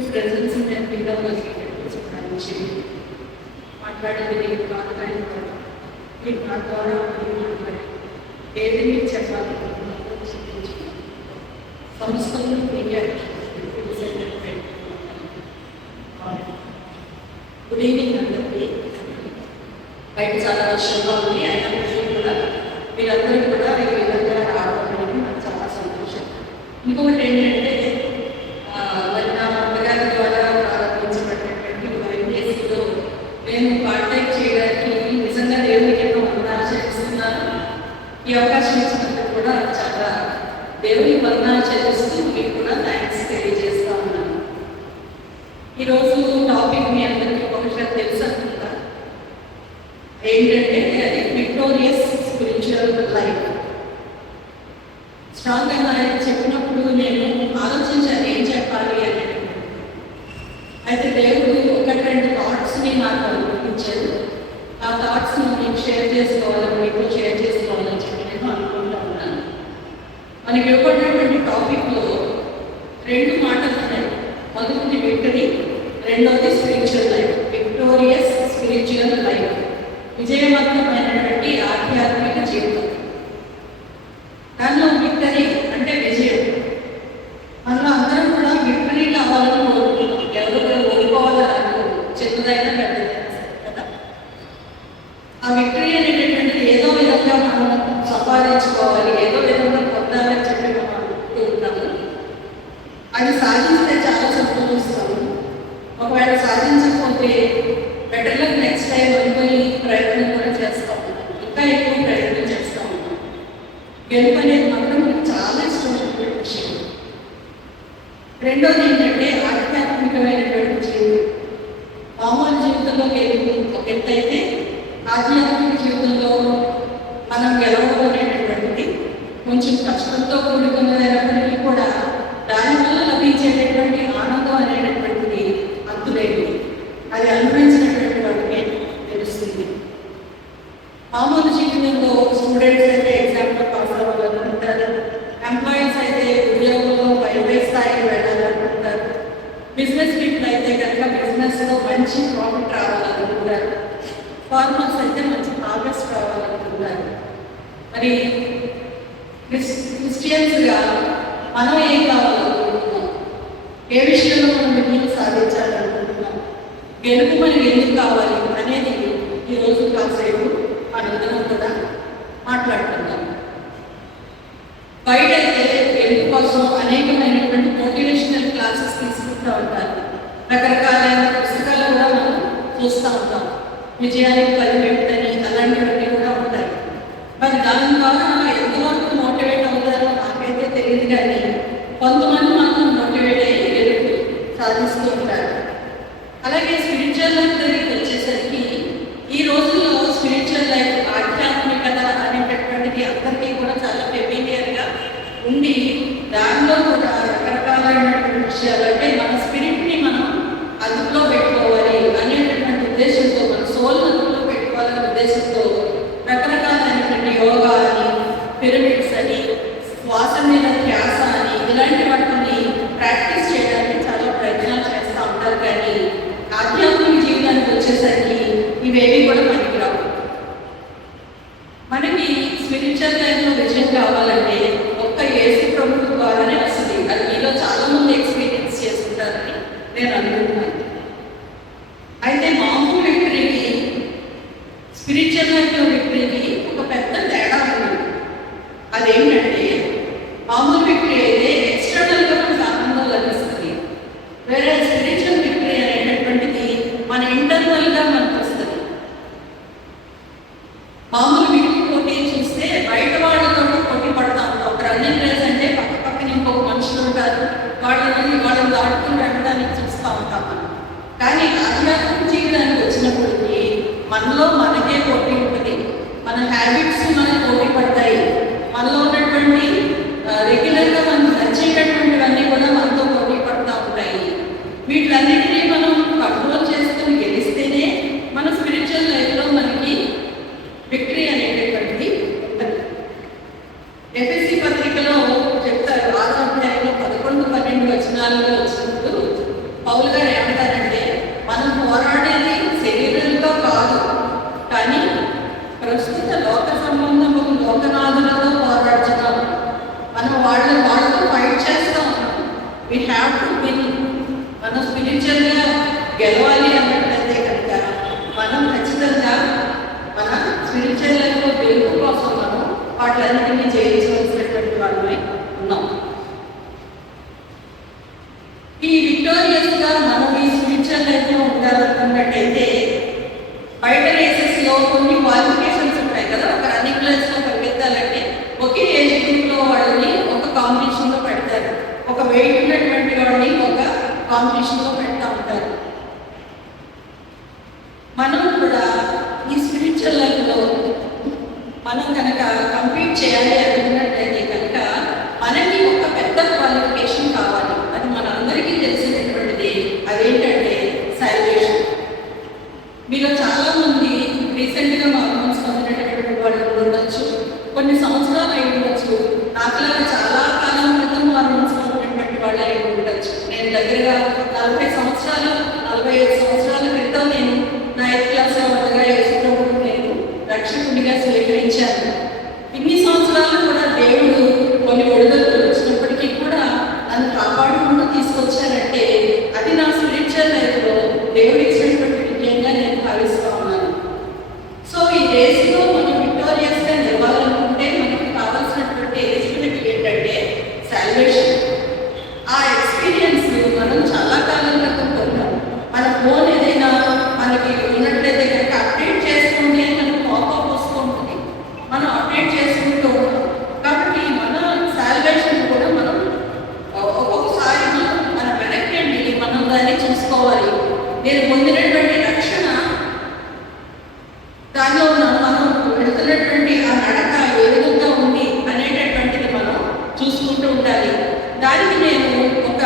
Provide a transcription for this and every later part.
మీ presence నేను feel అవ్వగలిగి మాట్లాడేది నేను మాట్లాడిన మీరు నా ద్వారా మాట్లాడి ఏది మీరు చెప్పాలి సంస్థలు గుడ్ ఈవినింగ్ అందరికీ. బయట చాలా వర్షంగా ఉంది, అయినా కూడా మీరందరూ కూడా ఈ విధంగా రావడం అనేది నాకు చాలా సంతోషం. ఇంకొకటి ఏంటంటే మరి నా అమ్మగారి ద్వారా ప్రారంభించబడినటువంటి వైద్యలో నేను కాంటాక్ట్ చేయడానికి నిజంగా దేవునికి ఎంతో వందనాలు చేస్తున్నాను. ఈ అవకాశం ఇచ్చినందుకు కూడా చాలా దేవుని వందనాలు చేస్తూ మీకు కూడా థ్యాంక్స్ తెలియజేస్తా ఉన్నాను. ఈరోజు టాపిక్ మీ అందరికీ బహుశా తెలుసు అనుకుంటా, ఏంటంటే అది విక్టోరియస్ స్పిరిచువల్ లైఫ్. స్ట్రాంగ్ గా ఆయన చెప్పినప్పుడు నేను ఆలోచించాను ఏం చెప్పాలి అని. అయితే దేవుడు ఒకటి రెండు థాట్స్ని నాకు అనిపించారు. ఆ థాట్స్ని మీకు షేర్ చేసుకోవాలని మీకు షేర్ చేసుకోవాలని చెప్పి నేను అనుకుంటా ఉన్నాను. మనకి ఇవ్వబడినటువంటి టాపిక్లో రెండు మాటలు ఉన్నాయి. మొదటిది విక్టరీ, రెండవది spiritual life. Victorious spiritual life, విజయవంతమైనటువంటి ఆధ్యాత్మిక జీవితం. దానిలో విక్టరీ అంటే విజయం. మనలో అందరం కూడా విక్టరీ కావాలని కోరుకుంటున్నాం. ఎవరు కూడా ఓడిపోవాలని అనుకోరు, చిన్నదైనా పెద్దదైనా కదా. ఆ విక్టరీ అనేటటువంటిది ఏదో విధంగా మనం సంపాదించుకోవాలి, ఏదో విధంగా పొందాలని చెప్పి మనం అనుకుంటున్నాము. అది సాధిస్తే చాలా సంతోషిస్తాము. ఒకవేళ సాధించకపోతే బెటర్గా నెక్స్ట్ టైం అనుకుని ప్రయత్నం కూడా చేస్తూ ఉంటాం, ఇంకా ఎక్కువ ప్రయత్నం చేస్తూ ఉంటాం. గెలుపు అనేది మాత్రం మనకు చాలా ఇష్టమైనటువంటి విషయం. రెండోది ఏంటంటే ఆధ్యాత్మికమైనటువంటి జీవితం. మామూలు జీవితంలో గెలుపు ఒక ఎత్తు అయితే, ఆధ్యాత్మిక జీవితంలో మనం గెలవడం అనేటటువంటిది కొంచెం కష్టంతో కూడుకున్నదైనప్పటికీ కూడా దానివల్ల లభించేటటువంటి ఆనందం అనేటటువంటిది అంతులేదు. అది అనుభవించినటువంటి వాటికే తెలుస్తుంది. మామూలు జీవితంలో స్టూడెంట్స్ అయితే ఎగ్జామ్లో పాస్ అవ్వాలనుకుంటారు, ఎంప్లాయీస్ అయితే ఉద్యోగంలో పై స్థాయికి వెళ్ళాలనుకుంటారు, బిజినెస్ పీపుల్ అయితే కనుక బిజినెస్లో మంచి ప్రాఫిట్ రావాలనుకుంటారు, ఫార్మర్స్ అయితే మంచి హార్వెస్ట్ రావాలనుకుంటారు. మరి క్రిస్టియన్స్గా మనం ఏం కావాలనుకుంటున్నాం, ఏ విషయంలో మనం విజయం సాధించాలనుకుంటున్నాం, గెలుపు మనకి ఎందుకు కావాలి అనేది ఈరోజు కాసేపు మనందరం కూడా మాట్లాడుతున్నాం. బయట అయితే గెలుపు కోసం అనేకమైనటువంటి మోటివేషనల్ క్లాసెస్ తీసుకుంటూ ఉంటారు. రకరకాలైన పుస్తకాలు కూడా మనం చూస్తూ ఉంటాం. విజయానికి 10 మెట్లని అలాంటివన్నీ కూడా ఉంటాయి. మరి దాని ద్వారా ఎంతవరకు మోటివేట్ అవుతారో నాకైతే తెలియదు, కానీ కొంతమంది మాత్రం మోటివేట్ అయ్యి గెలుపు సాధిస్తూ ఉంటారు. అలాగే స్పిరిచువల్ లైఫ్ దగ్గరికి వచ్చేసరికి ఈ రోజుల్లో స్పిరిచువల్ లైఫ్, ఆధ్యాత్మికత అనేటటువంటిది అందరికీ కూడా చాలా ఫెమిలియర్గా ఉండి, దానిలో కూడా రకరకాలైనటువంటి విషయాలు అంటే మన స్పిరిట్ని మనం అదుపులో పెట్టుకోవాలి అనేటటువంటి ఉద్దేశంతో, మన సోల్ని అదుపులో పెట్టుకోవాలనే ఉద్దేశంతో రకరకాలైనటువంటి యోగా అని, పిరమిడ్స్ అని, శ్వాస మీద ధ్యాస అని, ఇలాంటి వాటిని ప్రాక్టీస్ చేయడానికి చాలా ప్రయత్నాలు చేస్తూ ఉంటారు. కానీ ఆధ్యాత్మిక జీవితానికి వచ్చేసరికి ఇవేవి కూడా మనకి రావు. మనకి స్పిరిచువల్ లైఫ్లో విజయం కావాలంటే ఒక్క యేసు ప్రభువు ద్వారానే వస్తుంది. అది మీలో చాలా మంది ఎక్స్పీరియన్స్ చేసుకుంటారని నేను అనుకుంటున్నాను. అయితే మామూలు విక్టరీకి స్పిరిచువల్ లైఫ్లో విక్టరీకి ఒక పెద్ద తేడా ఉంది. అదేంటంటే మామూలు విక్టరీ అయితే ఎక్స్టర్నల్గా మనకు ఆనందం లభిస్తుంది, వేరే స్పిరిచువల్ విక్టరీ అనేటటువంటిది మన ఇంటర్నల్గా మనకు వస్తుంది. మామూలు విక్టరీ పోటీ చూస్తే బయట వాళ్ళతో పోటీ పడతా ఉంటాం. ఒక రన్నింగ్ రేస్ అంటే పక్క పక్కన ఇంకొక మనుషులు ఉంటారు, వాళ్ళని దాటుకుని వెళ్ళడానికి చూస్తూ ఉంటాం మనం. కానీ ఆధ్యాత్మిక జీవితానికి వచ్చినప్పటికీ మనలో మనకే పోటీ ఉంటుంది. మన హ్యాబిట్స్ మనకు పోటీ పడతాయి. మనలో ఉన్నటువంటి రెగ్యులర్గా మనకు నచ్చేటటువంటివన్నీ కూడా మనతో పోటీ పడుతూ ఉంటాయి. వీటిలన్నింటినీ మనం కంట్రోల్ చేసుకుని గెలిస్తేనే మన స్పిరిచువల్ లైఫ్లో మనకి విక్టరీ అనేటటువంటిది ఉంటుంది. ఎఫ్ఎస్సి పత్రికలో చెప్తారు, 6వ అధ్యాయంలో 11-12 వచనాలలో వచ్చినప్పుడు స్పిరిచువల్ లైఫ్లో వెలుగు కోసం మనం వాటిలన్నింటినీ జయించవలసినటువంటి వాళ్ళమై ఉన్నాం. ఈ విక్టోరియస్గా మనం ఈ స్పిరిచువల్ లైఫ్లో ఉండాలనుకున్నట్టయితే బయట రేసెస్లో కొన్ని క్వాలిఫికేషన్స్ ఉంటాయి కదా. ఒక రన్నింగ్ రేస్లో పరిగెత్తాలంటే ఒకే ఏజ్ గ్రూప్లో వాళ్ళని ఒక కాంపిటీషన్లో పెడతారు, ఒక వెయిట్ ఉన్నటువంటి వాళ్ళని ఒక కాంపిటీషన్లో పెడతా ఉంటారు. మనం కూడా ఈ స్పిరిచువల్ లైఫ్లో మనం కనుక కంప్లీట్ చేయాలి అనుకున్నట్లయితే కనుక మనకి ఒక పెద్ద క్వాలిఫికేషన్ కావాలి. అది మనందరికీ తెలిసినటువంటిది. అదేంటంటే సాల్వేషన్. మీలో చాలా మంది రీసెంట్గా మార్మన్స్ పొందినటువంటి వాళ్ళు ఉండొచ్చు, కొన్ని సంవత్సరాలు అయి ఉండొచ్చు, నాకులాగా చాలా కాలం క్రితం మార్మన్స్ పొందినటువంటి వాళ్ళు అయి ఉండొచ్చు. నేను దగ్గరగా 45 సంవత్సరాల క్రితం నేను 9th క్లాస్లో ఉండగా యేసుప్రభువును నేను రక్షకుడిగా స్వీకరించాను. ఇన్ని సంవత్సరాలు కూడా దేవుడు కొన్ని విడుదలలు వచ్చినప్పటికీ కూడా నన్ను కాపాడుకుంటూ తీసుకొచ్చానంటే అది నా స్పిరిచువల్ లైఫ్లో దేవుడు ఇచ్చినటువంటి విజయంగా నేను భావిస్తూ ఉన్నాను. సో ఈ రేసులో మనం విక్టోరియస్గా నిలవాలనుకుంటే మనకి కావాల్సినటువంటి ఎలిజిబిలిటీ ఏంటంటే సాల్వేషన్. ఆ ఎక్స్పీరియన్స్ మనం చాలా కాలం క్రితం పొందాం. మన ఫోన్ ఏదైనా మనకి ఉన్నట్లయితే కనుక అప్డేట్ చేసుకోండి అని మనకు పాపప్ వస్తూ ఉంటుంది, మనం అప్డేట్ చేసుకుంటూ ఉంటాం. కాబట్టి మన సాల్వేషన్ కూడా మనం ఒక్కొక్కసారి మన వెనక్కి వెళ్ళి మనం దాన్ని చూసుకోవాలి. నేను పొందినటువంటి రక్షణ, దానిలో మనం వెళుతున్నటువంటి ఆ నడక ఏ విధంగా ఉంది అనేటటువంటిది మనం చూసుకుంటూ ఉండాలి. దానికి నేను ఒక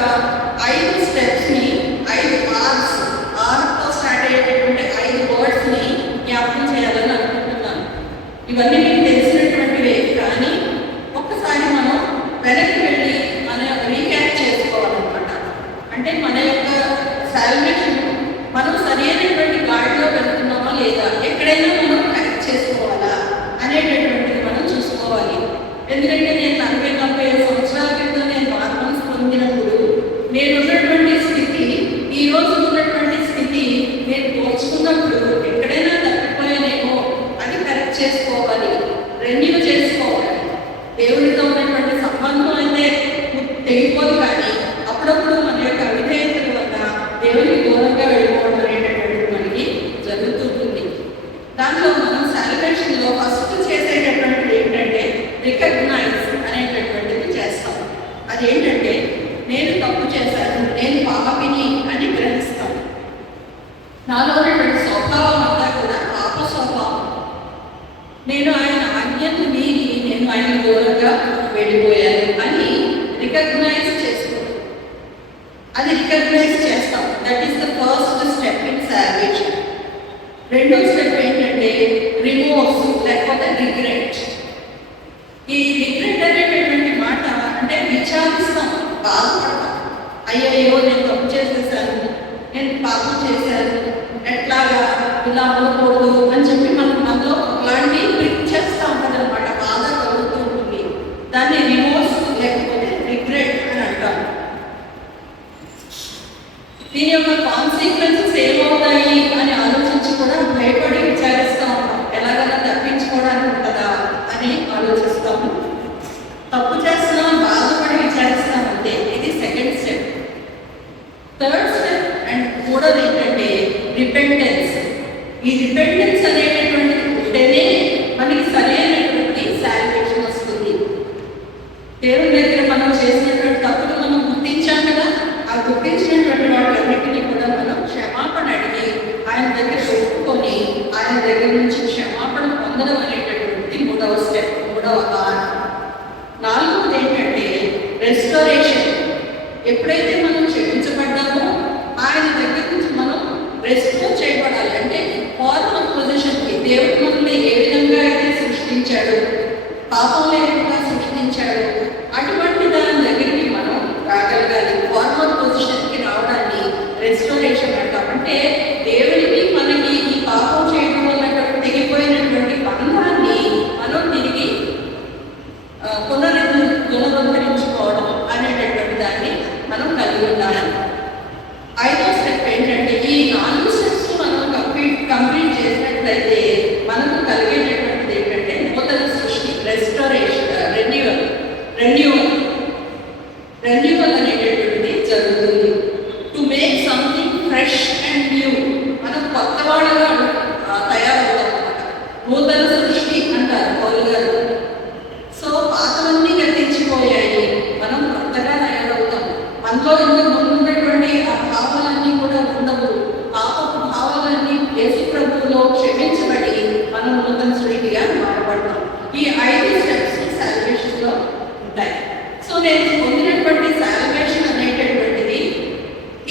5 స్టెప్స్ని, 5 ఆర్తో స్టార్ట్ అయ్యేటటువంటి 5 వర్డ్స్ని జ్ఞాపకం చేయాలని అనుకుంటున్నాను. ఇవన్నీ మీకు తెలిసినటువంటివే, కానీ ఒక్కసారి మనం వెనక్కి వెళ్ళి మన రీక్యాప్ చేసుకోవాలన్నమాట. అంటే మన యొక్క సాల్వేషన్ మనం సరైనటువంటి గాడిలో వెళ్తున్నామా లేదా, ఎక్కడైనా మనం కరెక్ట్ చేసుకోవాలా అనేటటువంటిది మనం చూసుకోవాలి. ఎందుకంటే నేను 40-45 సంవత్సరాల క్రితం నేను మార్మన్స్ పొందినప్పుడు నేనున్నటువంటి స్థితి, ఈ రోజు ఉన్నటువంటి స్థితి నేను పోల్చుకున్నప్పుడు ఎక్కడైనా తప్పిపోయానేమో అది కరెక్ట్ చేసుకోవాలి, రెన్యూ చేసుకోవాలి. దేవుడితో ఉన్నటువంటి సంబంధం అయితే తెగిపోదు, కానీ అప్పుడప్పుడు మన యొక్క అవిధేయతల వల్ల దేవుడికి దూరంగా వెళ్ళిపోవడం అనేటటువంటిది మనకి జరుగుతుంటుంది. దాంట్లో మనం సాల్వేషన్లో ఫస్ట్ చేసేటటువంటిది ఏంటంటే రికగ్నైజ్ అనేటటువంటిది చేస్తాం. అదేంటంటే నేను తప్పు చేశాను, నేను పాపిని అని గ్రహిస్తాను. నాలో ఉన్నటువంటి స్వభావం అంతా కూడా పాప స్వభావం. నేను ఆయన ఆజ్ఞను మీరి నేను ఆయన దూరంగా వెళ్ళిపోయాను అని రికగ్నైజ్ చేసుకుంటాం. అది రికగ్నైజ్ చేస్తాం. That is the first step in salvation. రెండో స్టెప్ ఏంటంటే రిమోర్స్ లేకపోతే రిగ్రెట్. ఈ రిగ్రెట్ అనేటటువంటి మాట అంటే విచారిస్తాం, బాధపడతాం. అయ్యయ్యో నేను తప్పు చేసేసాను, నేను పాపం చేశాను, ఎట్లాగా ఇలా అవ్వకూడదు అని చెప్పి మనలో అలాంటి ప్రిక్ చేస్తూ ఉంటుంది అనమాట. బాధ కలుగుతూ ఉంటుంది. దాన్ని రిమోర్స్ లేకపోతే రిగ్రెట్ అని అంటాం. దీని యొక్క కాన్సిక్వెన్సెస్ ఏమవుతాయి అని ఆలోచించి కూడా భయపడి విచారిస్తూ ఉంటాం. ఎలాగైనా తప్పించుకోవడానికి ఉంటుందా అని ఆలోచిస్తాము. తప్పు చేస్తున్నాం, బాధపడి విచారిస్తామంటే ఇది second step. Third step and మూడోది ఏంటంటే రిపెంటెన్స్. ఈ రిపెంటెన్స్ అనేటటువంటిది ఉంటేనే మనకి సరైనటువంటి సాల్వేషన్ వస్తుంది. దేవుని దగ్గర మనం చేసినటువంటి తప్పులు మనం గుర్తించాం కదా, ఆ గుర్తించినటువంటి వాటిలన్నింటినీ కూడా మనం క్షమాపణ అడిగి ఆయన దగ్గర ఒప్పుకొని ఆయన దగ్గర నుంచి క్షమాపణ పొందడం అనేటటువంటిది మూడవ స్టెప్, మూడవ కారణం. నాలుగవది ఏంటంటే రెస్టోరేషన్. ఎప్పుడైతే మనం క్షమించబడ్డామో ఆయన దగ్గర నుంచి మనం రెస్టోర్ చేయబడాలి. అంటే ఫార్మల్ పొజిషన్కి దేవుడు మనల్ని ఏ విధంగా అయితే సృష్టించాడు, పాపం లేకుండా సృష్టించాడు, అటువంటి దాని దగ్గరికి మనం రాగలగాలి. ఫార్మల్ పొజిషన్కి రావడాన్ని రెస్టోరేషన్ అంటాం. అంటే దేవుడికి మనకి ఈ పాపం చేయడం వల్ల తెగిపోయినటువంటి బంధాన్ని మనం తిరిగి పునరుద్ధరించుకోవడం అనేటటువంటి దాన్ని మనం కలిగి ఉండాలి. ఐదో స్టెప్ ఏంటంటే ఈ 4 స్టెప్స్ మనం కంప్లీట్ చేసినట్లయితే మనకు కలిగేటటువంటి నూతన సృష్టి అంటారు పౌలు గారు. సో పాతవన్నీ గతించిపోయాయి, మనం కొత్తగా తయారవుతాం. మనలో ఇంతకు ముందు ఉన్నటువంటి ఆ భావాలన్నీ కూడా ఉండవు. పాపపు భావాలన్నీ యేసు ప్రభువులో క్షమించబడి మనం నూతన సృష్టిగా మారబడతాం. ఈ 5 స్టెప్స్ సాల్వేషన్ లో ఉంటాయి. సో నేను పొందినటువంటి సాల్వేషన్ అనేటటువంటిది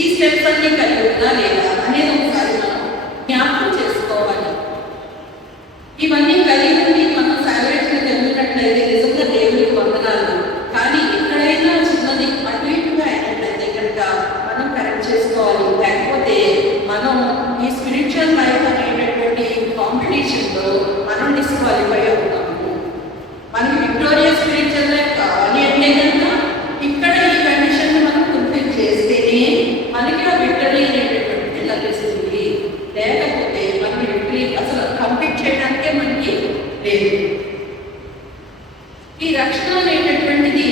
ఈ స్టెప్స్ అన్ని కలిగి ఉందా లేదా అనేది ఒకసారి మనం జ్ఞాపకం చేసుకోవాలి. ఇవన్నీ కలిగి ఉండి మనం సాల్వేషన్ కలిగినట్లయితే నిజంగా దేవునికి వందనాలు. కానీ ఎక్కడైనా చిన్నది అటు ఇటుగా అయినట్లయితే కనుక మనం కరెక్ట్ చేసుకోవాలి. లేకపోతే మనం ఈ స్పిరిచువల్ లైఫ్ అనేటటువంటి కాంపిటీషన్లో మనం డిస్క్వాలిఫై అవుతాము. మనకి విక్టోరియస్ స్పిరిచువల్ లైఫ్ కావాలి అంటే కనుక ఇక్కడ ఈ కండిషన్ మనం ఫుల్ఫిల్ చేస్తేనే మనకి ఆ విక్టరీ అనేటటువంటిది లభిస్తుంది. లేకపోతే మనకి విక్టరీ అసలు కంప్లీట్ చేయడానికే మనకి లేదు. ఈ రక్షణ అనేటటువంటిది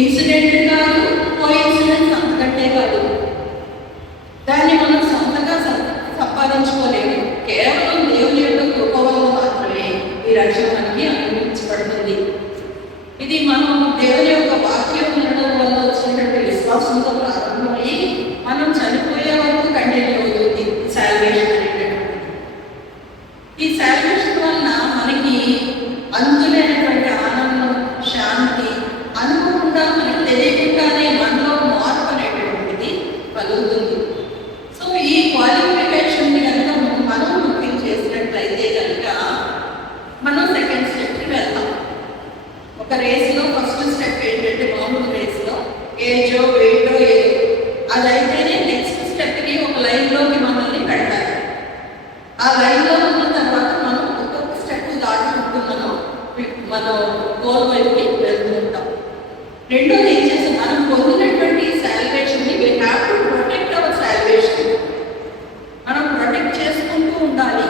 ఇన్సిడెంట్ కాదు, కోఇన్సిడెన్స్ అంతకంటే కాదు. దాన్ని మనం సొంతంగా సంపాదించుకోలేము. కేవలం దేవుని యొక్క కృప వల్ల మాత్రమే ఈ రక్షణ మనకి అనుభవించబడుతుంది. ఇది మనం దేవుని యొక్క వాక్యం వినడం వల్ల వచ్చినటువంటి విశ్వాసంతో ప్రారంభమై మనం చనిపోయే వరకు కంటిన్యూ అవుతుంది సాల్వేషన్ అనేటటువంటి. ఈ సాల్వేషన్ వలన మనకి అంతులేనటువంటి ఆనందం, శాంతి అనుకోకుండా మనకు తెలియకుండానే మనలో మార్పు అనేటటువంటిది కలుగుతుంది. సో ఈ క్వాలిఫికేషన్ కనుక మనం బుకింగ్ చేసినట్లయితే కనుక మనం సెకండ్ స్టెప్కి వెళ్తాం. ఒక రేస్లో ఫస్ట్ స్టెప్ ఏంటంటే మామూలు రేస్లో ఏజో వెయిటో ఏదో అదైతేనే నెక్స్ట్ స్టెప్కి ఒక లైన్లోకి మనల్ని పెడతారు. ఆ లైన్లో ఉన్న తర్వాత మనం ఒక్కొక్క స్టెప్ దాటుకుంటూ మనం గోల్ వైపుకి వెళ్తుంటాం. రెండోది ఏం చేసి మనం పొందినటువంటి సాల్వేషన్ని we have to protect our salvation. మనం ప్రొటెక్ట్ చేసుకుంటూ ఉండాలి,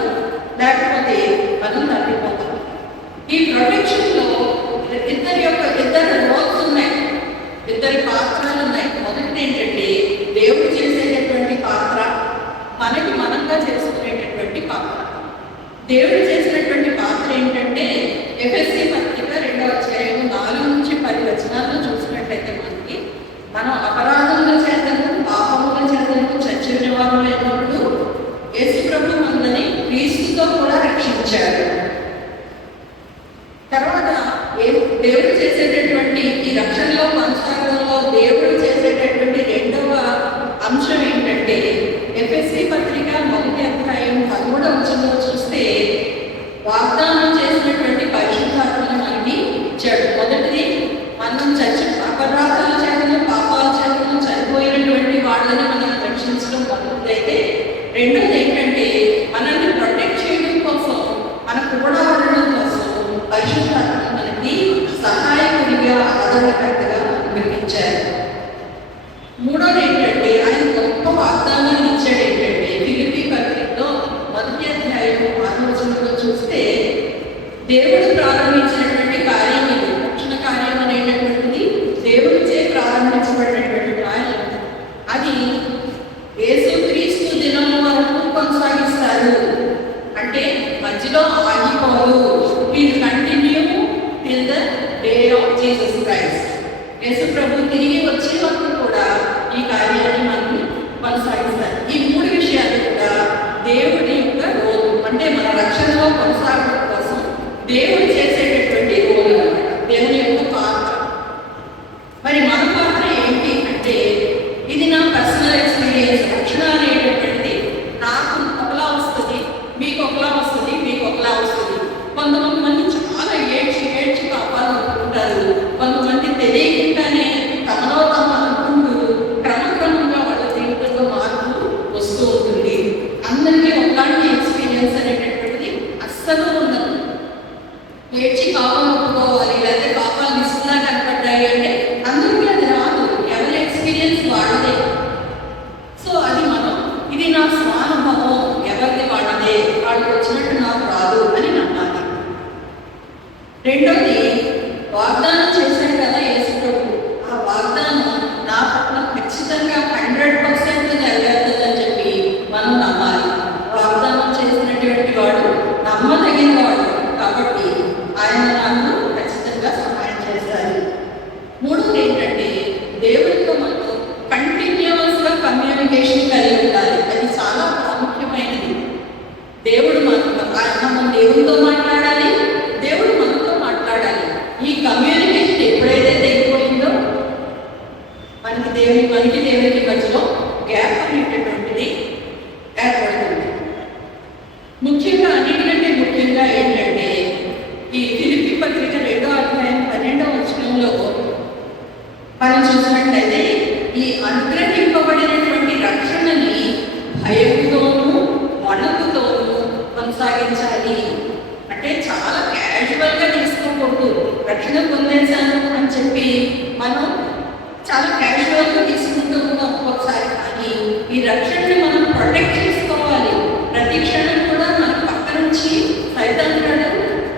లేకపోతే మనం తప్పిపోతాం. ఈ ప్రొటెక్షన్లో ఇద్దరు రోల్స్ ఉన్నాయి, ఇద్దరి పాత్రలు ఉన్నాయి. మొదటిది ఏంటంటే దేవుడు చేసేటటువంటి పాత్ర, మనకి మనంగా చేసుకునేటటువంటి పాత్ర. దేవుడు చేసినటువంటి పాత్ర ఏంటంటే ఎఫెసీ పత్రిక 2వ అధ్యాయం 4 నుంచి 10 వచనాల్లో చూసినట్లయితే మనకి మనం అపరాధముల చేతను పాపముల చేతను చచ్చిన వారు అయినప్పుడు యేసు ప్రభు మనల్ని క్రీస్తుతో కూడా రక్షించారు. తర్వాత దేవుడు చేసేటటువంటి ఈ రక్షణలో కొనసాగడంలో దేవుడు చేసేటటువంటి రెండవ అంశం ఏంటంటే ఎఫెసీ పత్రిక 1వ అధ్యాయం 13వ వచనంలో చూస్తే వాగ్దానం చేసినటువంటి పరిశుద్ధాత్మను మనకి ఇచ్చాడు. మొదటిది మనం అపరాధాల చేతను పాపాల చేతను చనిపోయినటువంటి వాళ్ళని మనం రక్షించడం మొదటిదైతే, రెండోది ఏంటంటే మనల్ని ప్రొటెక్ట్ చేయడం కోసం, మనకు కూడా ఉండడం కోసం పరిశుద్ధాత్మను మనకి సహాయకుడిగా ఆదరణకర్తగా నిర్మించారు. మూడోది ఏంటంటే ఆయన గొప్ప వాగ్దానాన్ని ఇచ్చాడు. ఏంటంటే ఫిలిప్పీ పత్రికలో 1వ అధ్యాయం 6వ వచనంలో చూస్తే దేవుడు ప్రారంభించినటువంటి కార్యం ఇది. రక్షణ కార్యం అనేటటువంటిది దేవుడిచే ప్రారంభించబడినటువంటి కార్యం. అది యేసుక్రీస్తు దినం వరకు కొనసాగిస్తారు. అంటే మధ్యలో ఆగిపోదు. Will continue till the day of Jesus Christ. యేసు ప్రభు తిరిగి వచ్చే వరకు కూడా ఈ కార్యాన్ని మనకి కొనసాగిస్తారు. ఈ 3 విషయాలు కూడా దేవుడి యొక్క రోల్, అంటే మన రక్షణలో కొనసాగడం కోసం దేవుడు చేసేటటువంటి రోల్ అన్నమాట, దేవుని యొక్క పాత్ర. మరి మన పాత్ర ఏంటి అంటే ఇది నా పర్సనల్ ఎక్స్పీరియన్స్. రక్షణ అనేటటువంటిది నాకు ఒకలా వస్తుంది, మీకు ఒకలా వస్తుంది, మీకు ఒకలా వస్తుంది. కొంతమంది చాలా ఏడ్చి కాపాడాలనుకుంటారు. కొంతమంది తెలియకుండానే తమలో తాము అనుకుంటూ క్రమక్రమంగా వాళ్ళ జీవితంలో మార్పు వస్తూ ఉంటుంది. అందరికీ ఒకలాంటి ఎక్స్పీరియన్స్ అనేటటువంటిది అస్సలు ఉండదు. ఏడ్చి పాపం ఒప్పుకోవాలి, లేకపోతే పాపాలు నిస్తున్నా కనపడ్డాయి అంటే అందరికీ అది రాదు. ఎవరి ఎక్స్పీరియన్స్ వాళ్ళదే. సో అది మనం ఇది నా స్వానుభవం, ఎవరిది వాళ్ళదే, వాళ్ళకి వచ్చినట్టు నాకు రాదు అని నమ్మాలి. రెండోది వాగ్దానం చేశాడు కదా యేసు ప్రభు, ఆ వాగ్దానం నా పట్ల ఖచ్చితంగా 100% నెరవేరుతుందని చెప్పి మనం నమ్మాలి. వాగ్దానం చేసినటువంటి వాడు నమ్మదగిన వాడు. పత్రిక 2:12 మనం చూసినట్లయితే ఈ అనుగ్రహింపబడినటువంటి రక్షణని భయంతోనూ వణుకుతోనూ కొనసాగించాలి. అంటే చాలా క్యాజువల్గా తీసుకోకూడదు. రక్షణ పొందేశాను అని చెప్పి మనం చాలా క్యాజువల్గా తీసుకుంటూ ఉన్నాం ఒక్కొక్కసారి. కానీ ఈ రక్షణని మనం ప్రొటెక్ట్ చేసుకోవాలి. ప్రతి క్షణం కూడా మన పక్క నుంచి సైతానుడు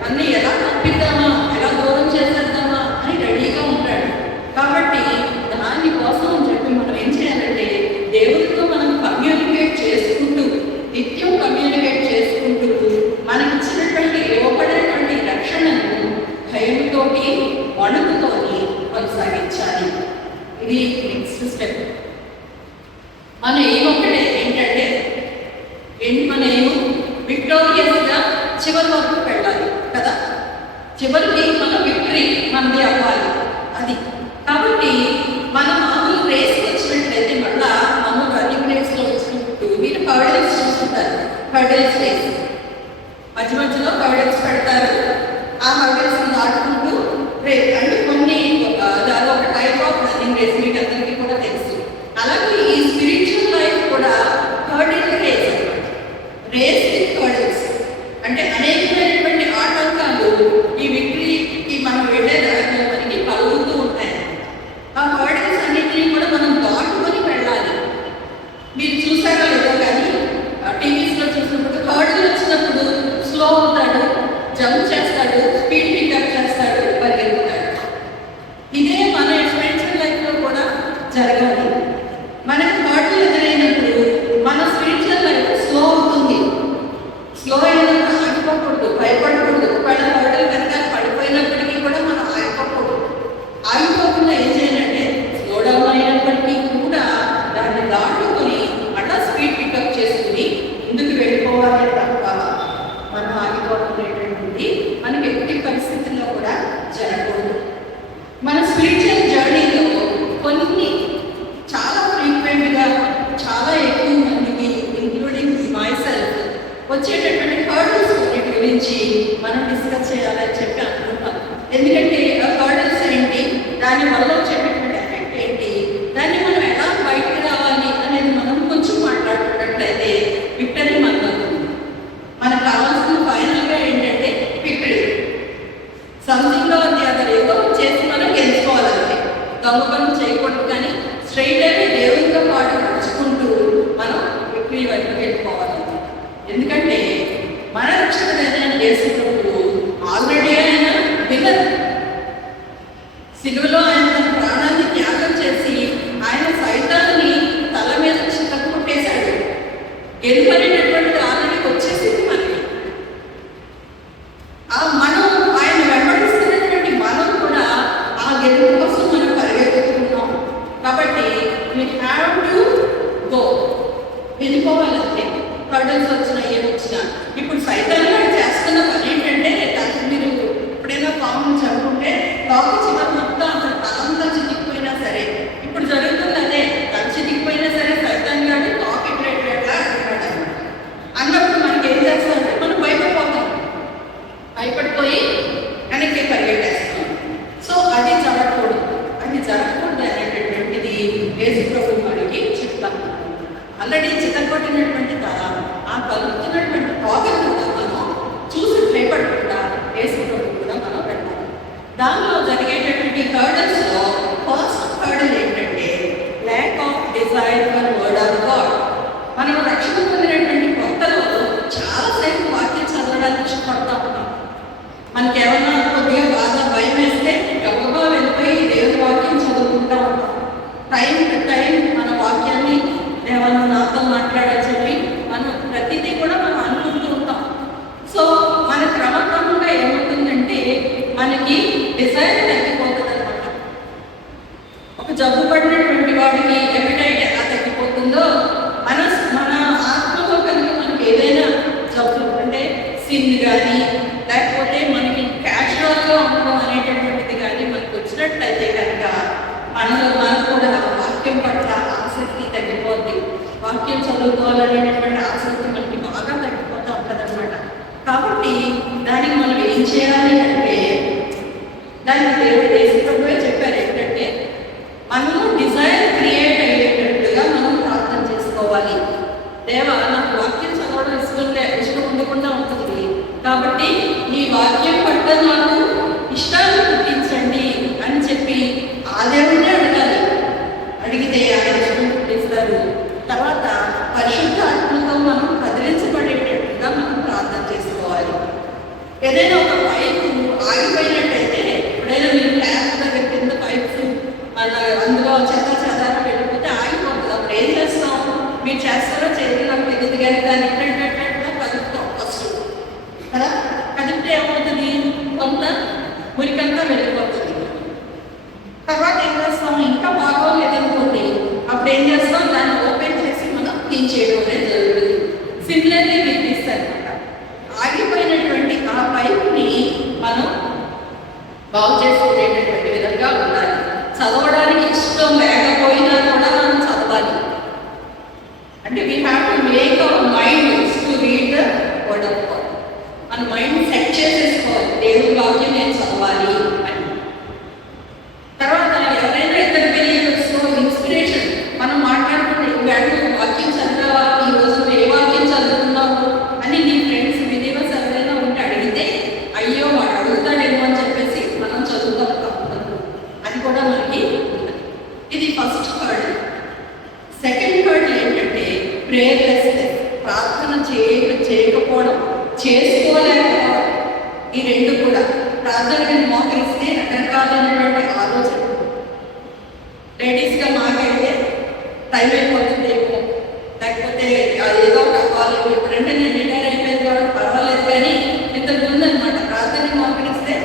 అన్ని ఎలా తప్పిద్దామా, ఎలా దూరం చేసేద్దామా అని రెడీగా ఉంటాడు. కాబట్టి దాని కోసం అని చెప్పి మనం ఏం చేయాలంటే దేవుడితో మనం కమ్యూనికేట్ చేసుకుంటూ, నిత్యం కమ్యూనికేట్ చేసుకుంటూ మనకిచ్చినటువంటి ఇవ్వబడినటువంటి రక్షణను భయంతోటి వణుకుతోని కొనసాగించాలి. ఇది నెక్స్ట్ స్టెప్. మన ఎయిమ్ ఒకటే ఏంటంటే మన ఎయిమ్ విక్టోరియస్గా చివరి వరకు వెళ్ళాలి కదా. చివరికి మన విక్టరీ మనది అవ్వాలి. అది కాబట్టి మనం మామూలు రేస్కి వచ్చినట్లయితే మళ్ళా మామూలు రన్నింగ్ రేస్లో వచ్చినప్పుడు మీరు హర్డిల్స్ చూస్తుంటారు. హర్డిల్స్ రేస్ మధ్య మధ్యలో హర్డిల్స్ పెడతారు. ఆ హర్డిల్స్ దాటుకుంటూ రేస్ అంటే కొన్ని ఒక టైప్ ఆఫ్ రన్నింగ్ రేస్ మీకు అందరికీ కూడా తెలుసు. అలాగే ఈ స్పిరిచువల్ లైఫ్ కూడా హర్డిల్ రేస్ అన్నమాట. రేస్ విత్ హర్డిల్స్ అంటే అనేకమైనటువంటి ఆటంకాలు ఈ విక్టరీకి మనం వెళ్ళే దారిలో మనకి కలుగుతూ ఉంటాయి. ఆ హర్డిల్స్ అన్నింటినీ కూడా మనం దాటుకొని వెళ్ళాలి. మీరు చూసారా లేదో కానీ టీవీస్లో చూసినప్పుడు హర్డిల్ వచ్చినప్పుడు స్లో అవుతాడు, జంప్ చేస్తాడు, స్పీడ్ పికప్ చేస్తాడు, పరిగెత్తుతాడు. ఇదే మన స్పిరిచువల్ లైఫ్లో కూడా జరగాలి. మనకి హర్డిల్ ఎదురైనప్పుడు మన స్పిరిచువల్ లైఫ్ స్లో అవుతుంది. స్లో అయినప్పుడు ఆగిపోకూడదు, భయపడకూడదు. ఒకవేళ హర్డిల్ కనుక పడిపోయినప్పటికీ కూడా మనం ఆగిపోకూడదు. ఆగిపోకుండా ఏం చేయాలంటే స్లో డౌన్ అయినప్పటికీ కూడా దాన్ని దాటుకొని మళ్ళా స్పీడ్ పికప్ చేసుకుని ముందుకు వెళ్ళిపోవాలి తప్ప మనం ఆగిపోతున్నటువంటి మనకి ఎట్టి పరిస్థితుల్లో కూడా జరగకూడదు. మన స్పిరిచువల్ జర్నీలో కొన్ని చాలా ఫ్రీక్వెంట్గా చాలా ఎక్కువ మందికి ఇంక్లూడింగ్ మై సెల్ఫ్ వచ్చేటటువంటి హర్డిల్స్ కొన్నిటి గురించి మనం డిస్కస్ చేయాలని చెప్పి అనుకుంటాం. ఎందుకంటే ఆ హర్డిల్స్ ఏంటి, దాని వల్ల వచ్చేటటువంటి ఎఫెక్ట్ ఏంటి, దాన్ని మనం ఎలా బయటకు రావాలి అనేది మనం కొంచెం మాట్లాడుకున్నట్లయితే విక్టరీ మనకు మనకు కావాల్సిన ఫైనల్గా ఏంటంటే విక్టరీ. సంథింగ్లో అది ఏదో చేసి మనం గెలుచుకోవాలంటే దొంగ పనులు చేయకూడదు. కానీ స్ట్రైట్ అయితే దేవునితో పాటు నడుచుకుంటూ మనం విక్టరీ వైపు వెళ్ళిపోవాలి. ఎందుకంటే మన రక్షణ ఏదైనా చేసినప్పుడు ఆల్రెడీ ఆయన విన్నర్. సిలువలో ఆయన తన ప్రాణాన్ని త్యాగం చేసి ఆయన సైతాన్ని తల మీద చిత్తకొట్టేశాడు. గెలుపనేటటువంటి ఆల్రెడీ వచ్చేసింది మనకి. మనం ఆయన వెంబడిస్తున్నటువంటి మనం కూడా ఆ గెలుపు కోసం మనం పరిగెత్తుకుంటున్నాం. కాబట్టి వీ హ్యావ్ టు గో, వెళ్ళిపోవాలంటే హర్డిల్స్ వచ్చినా ఏమొచ్చినా. ఇప్పుడు సైతాన్ గారు చేస్తున్న పని ఏంటంటే మీరు ఎప్పుడైనా పామును చదువుకుంటే లోపల చివరి మొత్తం అసలు తలంతా చితికిపోయినా సరే, ఇప్పుడు జరుగుతుంది అదే. తల చితికిపోయినా సరే సైతాన్ గారు కాపీ రైటర్లా అంటున్నాడు అన్నప్పుడు మనకి ఏం చేస్తామంటే మనం భయపడిపోతాం. భయపడిపోయి వెనక్కి పరిగెట్టేస్తాం. సో అది జరగకూడదు. అది జరగకూడదు అనేటటువంటిది యేసు ప్రభువు మనకి చెప్తాం. ఆల్రెడీ చిత్తకొట్టినటువంటి తల, ఆ కలుగుతున్నటువంటి కోపం కూడా మనం చూసి భయపడకుండా యేసు ప్రభువు కూడా మనం పెట్టాలి. దానిలో జరిగేటటువంటి హర్డిల్స్లో ఫస్ట్ హర్డిల్ ఏంటంటే lack of desire for word of God. మనం రక్షణ పొందినటువంటి కొత్తలో చాలాసేపు వాక్యం చదవడానికి ఇష్టపడతా ఉన్నాం. మనకి ఏమన్నా కొద్దిగా బాగా భయం వేస్తే గొప్పగా వెళ్ళిపోయి దేవుని వాక్యం చదువుకుంటా ఉంటాం. టైం టు టైం మన వాక్యాన్ని ఏమన్నా నాతో మాట్లాడని చెప్పి మనం ప్రతిదీ కూడా మనం అనుకుంటూ ఉంటాం. సో మన క్రమక్రమంగా ఏమవుతుందంటే మనకి డిజైర్ తగ్గిపోతుంది అనమాట. ఒక జబ్బు పడినటువంటి వాడికి ఎపిటైట్ ఎలా తగ్గిపోతుందో మన ఆత్మలో కనుక మనకి ఏదైనా జబ్బు అంటే సిన్ కానీ లేకపోతే మనకి క్యాజువల్గా ఉండడం అనేటటువంటిది కానీ మనకు వచ్చినట్లయితే కనుక మనకు కూడా వాక్యం పట్ల ఆసక్తి తగ్గిపోద్ది. వాక్యం చదువుకోవాలనేటటువంటి ఆసక్తి మనకి బాగా తగ్గిపోతూ ఉంటుంది అనమాట. కాబట్టి దానికి మనం ఏం చేయాలి అంటే దాన్ని దేవుడు వేసినప్పుడే చెప్పారు ఏంటంటే మనము డిజైర్ క్రియేట్ అయ్యేటట్టుగా మనం ప్రార్థన చేసుకోవాలి. దేవా, నాకు వాక్యం చదవడం ఇష్టం ఉండకుండా ఉంటుంది, కాబట్టి ఈ వాక్యం పట్ల నాకు ఇష్టాన్ని పుట్టించండి అని చెప్పి ఆ దేవుడినే అడగాలి. అడిగితే ఆయన ఇష్టం పుట్టిస్తారు. తర్వాత పరిశుద్ధ ఆత్మతో మనం కదిలించబడేటట్టుగా మనం ప్రార్థన చేసుకోవాలి. ఏదైనా ఒక పైపు ఆగిపోయినట్టయితే, ఎప్పుడైనా మీరు ట్యాప్ దగ్గర కింద పైప్స్ అందులో చెత్త చెదారం వెళ్ళిపోతే ఆగిపోతుంది. అప్పుడు ఏం చేస్తాం? మీరు చేస్తారో చేయలేదు నాకు తెలియదు కానీ దాన్ని ఏంటంటే కదుపుతాం ఫస్ట్ కదా. కదిపితే ఏమవుతుంది? కొంత మురికంతా వెళ్ళిపోతుంది. తర్వాత ఏం చేస్తాం? ఇంకా బాగోలేదనుకోండి, అప్పుడు ఏం చేస్తాం? దాన్ని ఓపెన్ చేసి మనం క్లీన్ చేయడం అనేది జరుగుతుంది. సిమిలర్లీ వినిపిస్తారనమాట. ఆగిపోయినటువంటి ఆ పైపుని మనం బాగు చేసుకునేటటువంటి విధంగా ఉండాలి. చదవడానికి ఇష్టం లేకపోయినా కూడా మనం చదవాలి. అంటే we have to make our mind to read the word of God. మన మైండ్ సెట్ చేసేసుకోవాలి, దేవుడి వాక్యం నేను చదవాలి అని. తర్వాత ఎవరైనా ఇద్దరు బిలీవర్స్ ఇన్స్పిరేషన్ మనం మాట్లాడుకుంటే, వాక్యం చదివావా, ఈ రోజు ఏ వాక్యం చదువుతున్నావు అని నీ ఫ్రెండ్స్ బిలీవర్స్ ఎవరైనా ఉంటే అడిగితే, అయ్యో వాడు అడుగుతాడేమో అని చెప్పేసి మనం చదువుతాం. అది కూడా మనకి ఇది ఫస్ట్ వర్డ్. సెకండ్ వర్డ్ ఏంటంటే ప్రేయర్లెస్నెస్. ప్రార్థన చేయకపోవడం, చేసుకోలేకపోవడం. ఈ రెండు కూడా ప్రార్థనని మోకరిస్తే రకరకాలైనటువంటి ఆలోచనలు. లేడీస్గా మాకైతే టైం అయిపోతుందేమో, లేకపోతే ఏదో ఒక కాలేజ్ ఎప్పుడంటే నేను రిటైర్ అయిపోయింది కాబట్టి పర్వాలేదు, కానీ ఇంతకు ముందు అనమాట ప్రార్థనని మోకరిస్తే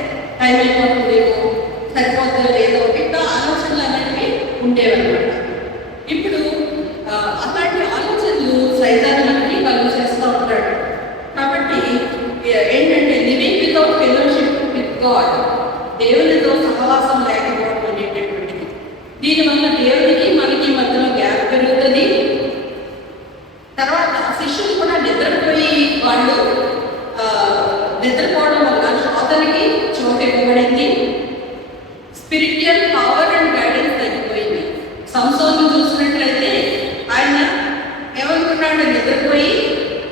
టైం అయిపోతుందేమో, సరిపోతుందో లేదో ఇట్లా ఆలోచనలు అనేవి ఉండేవన్నమాట. ఇప్పుడు అలాంటి ఆలోచనలు సైతాన్ని కలుగు చేస్తూ ఉంటాడు. కాబట్టి ఏంటంటే living without fellowship with God, దేవునితో సహవాసం లేకపోవడం అనేటటువంటిది. దీనివల్ల దేవునికి మనకి మధ్యలో గ్యాప్ పెరుగుతుంది. తర్వాత శిష్యులు కూడా నిద్రపోయి వాళ్ళు నిద్రపోవడం వల్ల శోధనకి చోటు ఇవ్వబడింది. స్పిరిచువల్ పవర్ అండ్ గైడెన్స్ తగ్గిపోయింది. సంసోను చూసినట్లయితే ఆయన ఏమనుకున్నాడు? నిద్రపోయి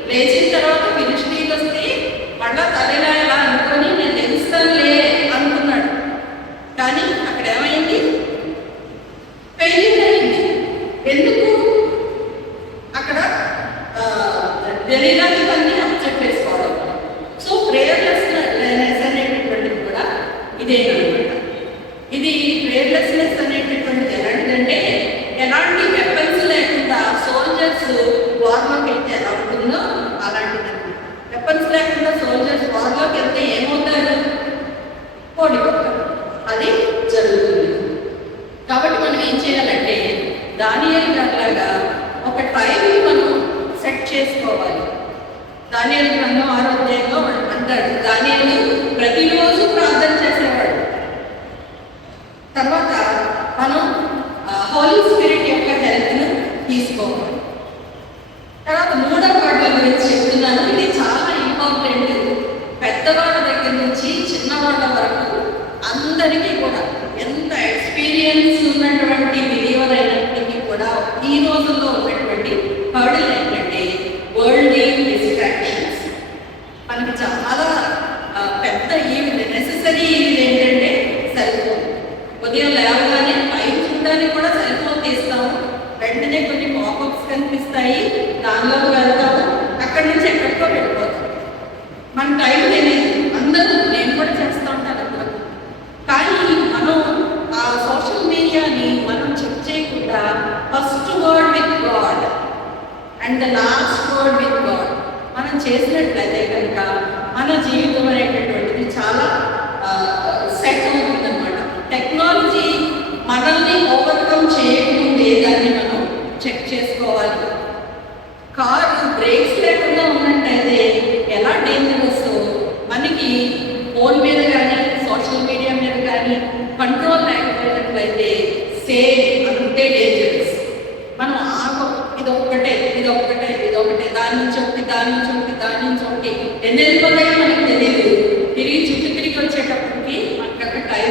లేచిన తర్వాత ఫిలిష్తీయులు వస్తే మళ్ళా తలెలా ఎలా అనుకొని నేను తెలుస్తానులే అనుకున్నాడు. కానీ అక్కడ ఏమైంది? ఫెయిల్యూర్ అయింది. ఎందుకు? అక్కడ తెలియడానికి అన్ని అప్సెట్ చేసుకోవడం. సో ప్రేయర్లెస్నెస్ అనేటటువంటిది కూడా ఇదేనమాట. ఇది ప్రేయర్లెస్నెస్ అనేటటువంటిది ఎలాంటిదంటే, ఎలాంటి వెపన్స్ లేకుండా సోల్జర్స్ వార్లోకి వెళ్తే ఎలా ఉంటుందో అలాంటిదండి. వెపన్స్ లేకుండా సోల్జర్స్ వార్లోకి వెళ్తే ఏమవుతారు? ఓడిపోతారు. అది జరుగుతుంది. కాబట్టి మనం ఏం చేయాలంటే దానియేలు గారిలాగా ఒక టైంని మనం సెట్ చేసుకోవాలి. దానియేలు గ్రంథం 6వ అధ్యాయంలో అంటాడు, దానియేలు ప్రతిరోజు ప్రార్థన చేసేవాడు. తర్వాత మనం హోలీ స్పిరిట్ యొక్క హెల్ప్ను తీసుకోవాలి. తర్వాత 3వ వర్డ్ గురించి చెప్తున్నాను. ఇది చాలా ఇంపార్టెంట్. పెద్దవాళ్ళ దగ్గర నుంచి చిన్నవాళ్ళ వరకు అందరికీ కూడా, ఎంత ఎక్స్పీరియన్స్ ఉన్నటువంటి బిలీవర్ అయినప్పటికీ కూడా ఈ రోజుల్లో ఉన్నటువంటి హర్డల్ ఏంటంటే వరల్డ్లీ డిస్ట్రాక్షన్స్. మనకి చాలా పెద్ద ఈవెంట్, నెసెసరీ ఈవెంట్ ఏంటంటే సెల్ ఫోన్. ఉదయం లేవగానే టైం చూడడానికి కూడా సెల్ ఫోన్ తీస్తాము. వెంటనే కొన్ని పాపప్స్ కనిపిస్తాయి, దానిలోకి వెళ్తాము, అక్కడి నుంచి ఎక్కడికో వెళ్ళిపోతాం. మన టైం తెలియదు. అందరూ, నేను కూడా చేస్తూ ఉంటాను అందరూ. కానీ మనం ఆ సోషల్ మీడియాని మనం చెక్ చేయకుండా first word with God and the last word with God మనం చేసినట్లయితే కనుక మన జీవితం అనేటటువంటిది చాలా సెట్ అవుతుందన్నమాట. టెక్నాలజీ మనల్ని ఓవర్కమ్ చేయకముందే దాన్ని మనం చెక్ చేసుకోవాలి. కారు బ్రేక్స్ లేకుండా ఉన్నట్టయితే ఎలా డేంజరస్, మనకి ఫోన్ మీద కానీ సోషల్ మీడియా మీద కానీ కంట్రోల్ లేకపోయినట్లయితే సేమ్ అంతే డేంజరస్. మనం ఇదొక్కటే దాని నుంచి ఒకటి ఎన్ని వెళ్ళిపోతాయో మనకి తెలియదు. తిరిగి చుట్టూ తిరిగి వచ్చేటప్పటికి మనకి అక్కడ టైం